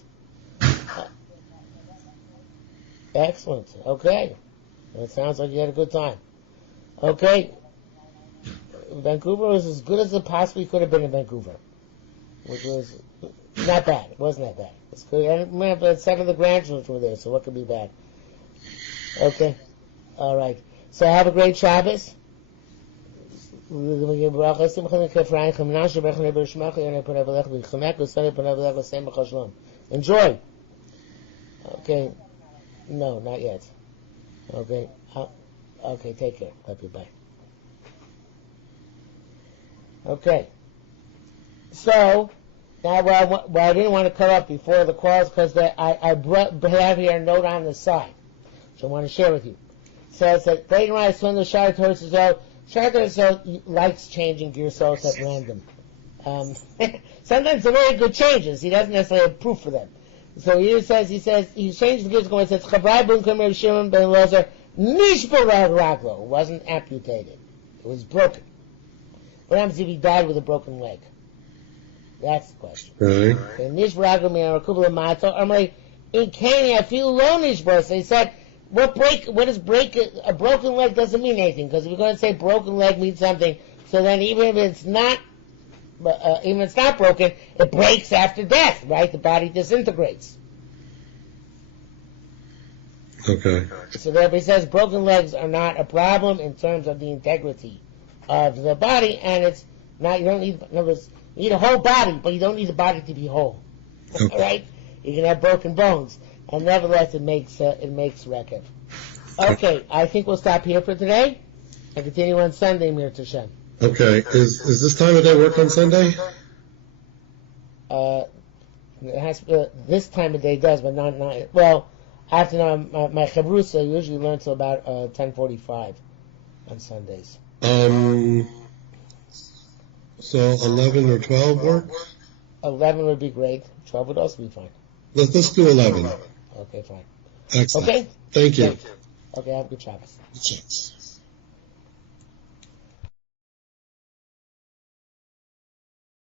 Excellent. Okay. It sounds like you had a good time. Okay. Vancouver was as good as it possibly could have been in Vancouver. Which was not bad. It wasn't that bad. It's good. And remember, 7 of the grandchildren were there, so what could be bad? Okay. All right. So have a great Shabbos. Enjoy. Okay. No, not yet. Okay. Okay, take care. Love you. Bye. Okay. So, now what I didn't want to cut up before the calls because I have here a note on the side, which I want to share with you. It says that Braden Rice, when the Shai Torah likes changing Girsos at random. Sometimes they're very good changes. He doesn't necessarily have proof for them. So he says he changed the Girsos going and says Chavrai Bun Kamer Shimon Ben Lozer Nishbarag Raglo. It wasn't amputated. It was broken. What happens if he died with a broken leg? That's the question. Right. In Kenya, I feel lonely. They said, what does break? A broken leg doesn't mean anything, because if you're going to say broken leg means something, so then even if it's not broken, it breaks after death, right? The body disintegrates. Okay. So therefore he says broken legs are not a problem in terms of the integrity of the body, and it's not, you don't need, in other words, you need a whole body, but you don't need the body to be whole. Okay. Right? You can have broken bones, and nevertheless it makes record. Okay, I think we'll stop here for today, and continue on Sunday, Mir Tashem. Okay, is this time of day work on Sunday? It has this time of day does, but not well. After my chavrusa usually learn till about 10:45 on Sundays. So 11 or 12 work? 11 would be great. 12 would also be fine. Let's do 11. Okay, fine. Excellent. Okay. Thank you. Okay, have a good Shabbos.